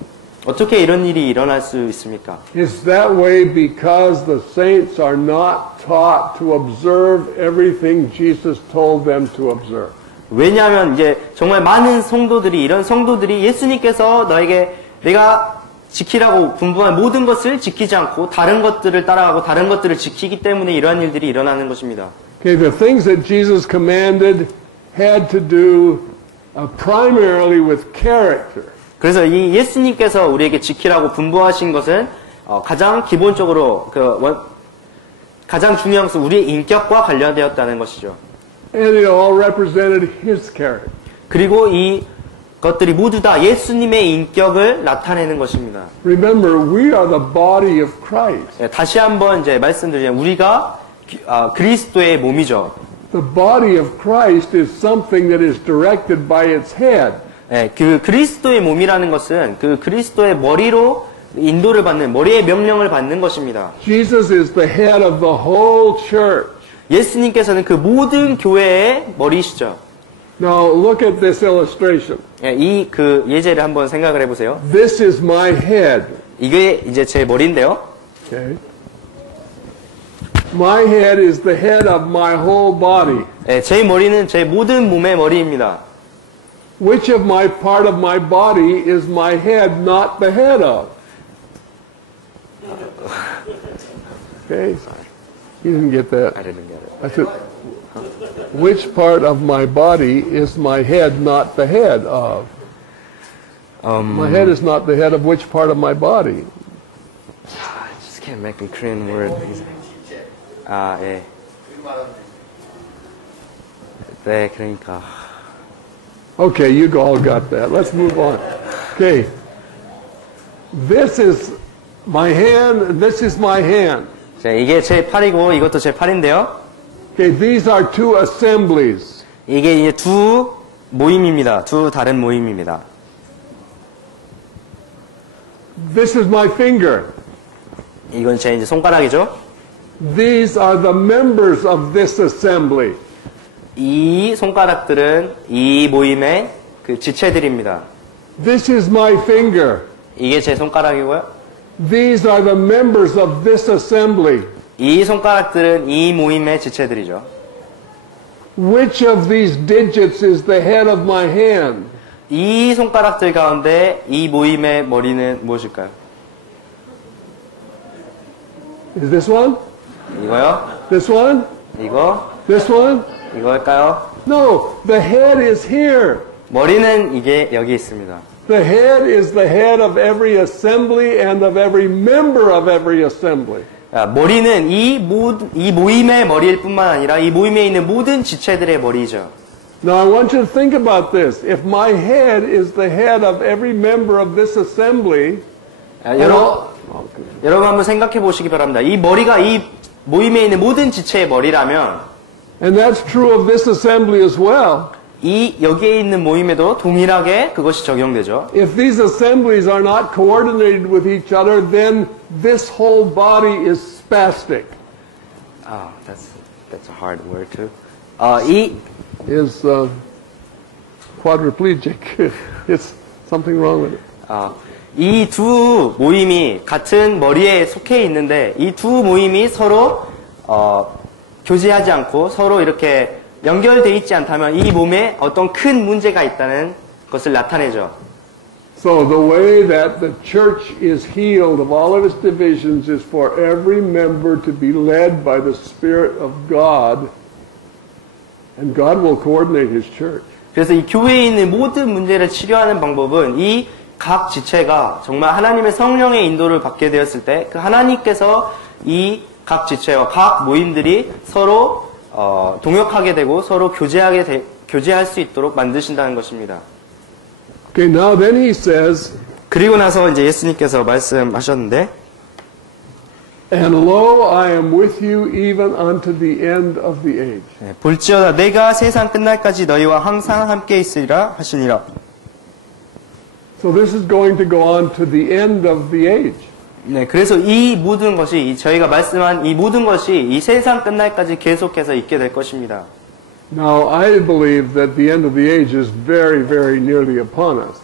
어떻게 이런 일이 일어날 수 있습니까? It's that way because the saints are not taught to observe everything Jesus told them to observe. 왜냐하면 이제 정말 많은 성도들이 이런 성도들이 예수님께서 너에게 내가 지키라고 분부한 모든 것을 지키지 않고 다른 것들을 따라가고 다른 것들을 지키기 때문에 이러한 일들이 일어나는 것입니다. Okay, the things that Jesus commanded had to do primarily with character. 그래서 이 예수님께서 우리에게 지키라고 분부하신 것은 가장 기본적으로 가장 중요한 것은 우리의 인격과 관련되었다는 것이죠. And it all represented His character. 그리고 이 것들이 모두 다 예수님의 인격을 나타내는 것입니다. Remember, we are the body of Christ. 다시 한번 이제 말씀드리면 우리가 그리스도의 몸이죠. The body of Christ is something that is directed by its head. 그 그리스도의 몸이라는 것은 그 그리스도의 머리로 인도를 받는 머리의 명령을 받는 것입니다. Jesus is the head of the whole church. 예수님께서는 그 모든 교회의 머리시죠. Now look at this illustration. 이 그 예제를 한번 생각을 해보세요. This is my head. 이게 이제 제 머리인데요. Okay. My head is the head of my whole body. 제 머리는 제 모든 몸의 머리입니다. Which of my part of my body is my head not the head of? Okay. You didn't get that. I didn't get it. I said, which part of my body is my head not the head of? My head is not the head of which part of my body? I just can't make a Korean word. 아, 예. 네, 그러니까. Okay, you all got that. Let's move on. Okay. This is my hand, this is my hand. 자, 이게 제 팔이고 이것도 제 팔인데요. Okay, these are two assemblies. 이게 이제 두 모임입니다. 두 다른 모임입니다. This is my finger. 이건 제 이제 손가락이죠. These are the members of this assembly. 이 손가락들은 이 모임의 그 지체들입니다. This is my finger. 이게 제 손가락이고요. These are the members of this assembly. 이 손가락들은 이 모임의 지체들이죠. Which of these digits is the head of my hand? 이 손가락들 가운데 이 모임의 머리는 무엇일까요? Is this one? 이거요? This one? 이거? This one? 이거일까요? No, the head is here. 머리는 이게 여기 있습니다. The head is the head of every assembly and of every member of every assembly. 머리는 이 모임의 머리일 뿐만 아니라 이 모임에 있는 모든 지체들의 머리죠. Now I want you to think about this. If my head is the head of every member of this assembly, 여러분 한번 생각해 보시기 바랍니다. 이 머리가 이 모임에 있는 모든 지체의 머리라면, and that's true of this assembly as well. 이 여기에 있는 모임에도 동일하게 그것이 적용되죠. If these assemblies are not coordinated with each other, then this whole body is spastic. Ah, that's a hard word too. Is quadriplegic. It's something wrong with it. 이 두 모임이 같은 머리에 속해 있는데 이 두 모임이 서로 교제하지 않고 서로 이렇게 연결되어 있지 않다면 이 몸에 어떤 큰 문제가 있다는 것을 나타내죠. So the way that the church is healed of all of its divisions is for every member to be led by the Spirit of God, and God will coordinate His church. 그래서 이 교회에 있는 모든 문제를 치료하는 방법은 이 각 지체가 정말 하나님의 성령의 인도를 받게 되었을 때 그 하나님께서 이 각 지체와 각 모임들이 서로 동역하게 되고 서로 교제할 수 있도록 만드신다는 것입니다. Okay, now then he says, 그리고 나서 이제 예수님께서 말씀하셨는데, and lo, I am with you even unto the end of the age. 볼지어다 내가 세상 끝날까지 너희와 항상 함께 있으리라 하시니라. So this is going to go on to the end of the age. 네, 그래서 이 모든 것이 저희가 말씀한 이 모든 것이 이 세상 끝날까지 계속해서 있게 될 것입니다. Now I believe that the end of the age is very, very nearly upon us.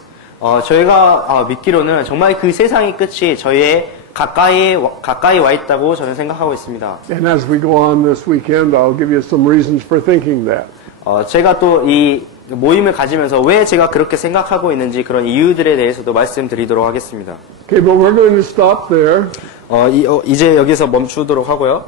저희가 믿기로는 정말 그 세상의 끝이 저희의 가까이 와 있다고 저는 생각하고 있습니다. And as we go on this weekend, I'll give you some reasons for thinking that. 제가 또 이 모임을 가지면서 왜 제가 그렇게 생각하고 있는지 그런 이유들에 대해서도 말씀드리도록 하겠습니다. Okay, but we're going to stop there. 이제 여기서 멈추도록 하고요.